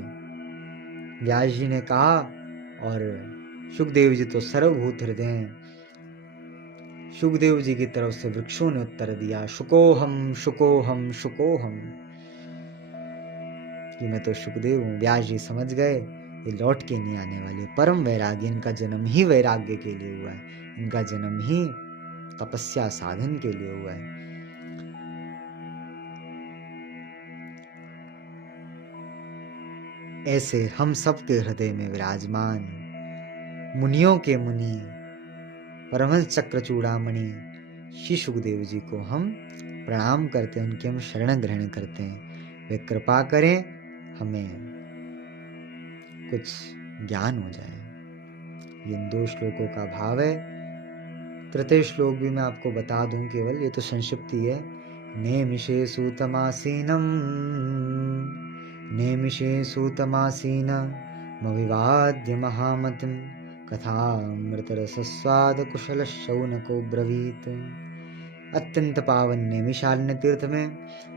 व्यास जी ने कहा, और सुखदेव जी तो सर्वभूत हृदय हैं। सुखदेव जी की तरफ से वृक्षों ने उत्तर दिया, शुकोहम शुकोहम शुकोहम, कि मैं तो सुखदेव हूं। व्यास जी समझ गए ये लौट के नहीं आने वाले, परम वैराग्य, इनका जन्म ही वैराग्य के लिए हुआ है, इनका जन्म ही तपस्या साधन के लिए हुआ है। ऐसे हम सब के हृदय में विराजमान मुनियों के मुनि परमहंस चक्र चूड़ामणि श्री सुखदेव जी को हम प्रणाम करते हैं, उनकी हम शरण ग्रहण करते हैं। वे कृपा करें हमें कुछ ज्ञान हो जाए। ये इन 2 श्लोकों का भाव है। तृतीय श्लोक भी मैं आपको बता दूं केवल, ये तो संक्षिप्ति है। नेमिषे सूतमासीनम नेमिषे सूतमासीनमविवाद्य महामतिं कथामृतरसस्वाद कुशल शौनको ब्रवीत। अत्यंत पावन नैमिषारण्य तीर्थ में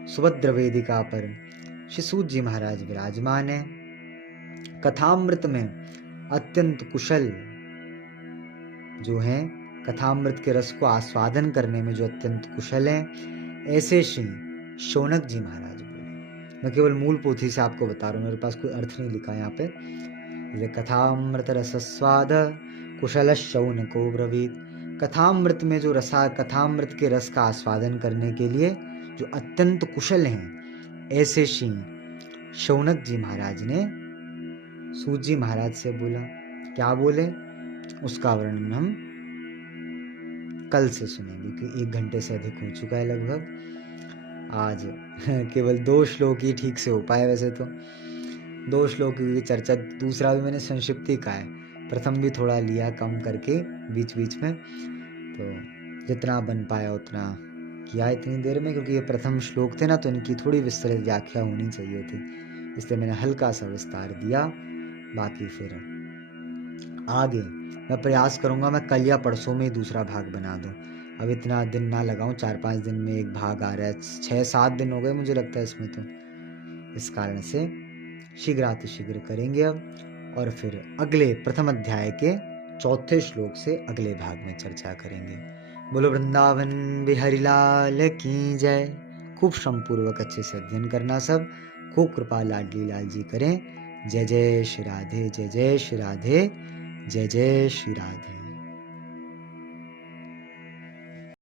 सुभद्र वेदिका पर श्री सूत जी महाराज विराजमान है। कथामृत में अत्यंत कुशल जो हैं, कथामृत के रस को आस्वादन करने में जो अत्यंत कुशल हैं, ऐसे श्री शौनक जी महाराज बोले। मैं केवल मूल पोथी से आपको बता रहा हूँ, मेरे पास कोई अर्थ नहीं लिखा यहाँ पे। कथामृत रसस्वाद कुशल शौनको ब्रवीत। कथामृत में जो कथामृत के रस का आस्वादन करने के लिए जो अत्यंत कुशल हैं, ऐसे श्री शौनक जी महाराज ने सूत जी महाराज से बोला। क्या बोले उसका वर्णन हम कल से सुनेंगे, क्योंकि 1 घंटे से अधिक हो चुका है लगभग। आज केवल 2 श्लोक ही ठीक से हो पाए, वैसे तो 2 श्लोक की चर्चा, दूसरा भी मैंने संक्षिप्ति का है, प्रथम भी थोड़ा लिया कम करके बीच बीच में, तो जितना बन पाया उतना किया इतनी देर में, क्योंकि ये प्रथम श्लोक थे ना, तो इनकी थोड़ी विस्तृत व्याख्या होनी चाहिए थी, इसलिए मैंने हल्का सा विस्तार दिया। बाकी फिर आगे मैं प्रयास करूँगा मैं कल या परसों में ही दूसरा भाग बना दूँ। अब इतना दिन ना लगाऊँ, 4-5 दिन में एक भाग आ रहा है, 6-7 दिन हो गए मुझे लगता है इसमें, तो इस कारण से शीघ्रातिशीघ्र करेंगे अब, और फिर अगले प्रथम अध्याय के 4थे श्लोक से अगले भाग में चर्चा करेंगे। बोलो वृंदावन बिहारी लाल की जय। खूब श्रमपूर्वक अच्छे से अध्ययन करना सब, खूब कृपा लाडली लाल जी करें। जय जय श्री राधे, जय जय श्री राधे, जय जय श्री राधे।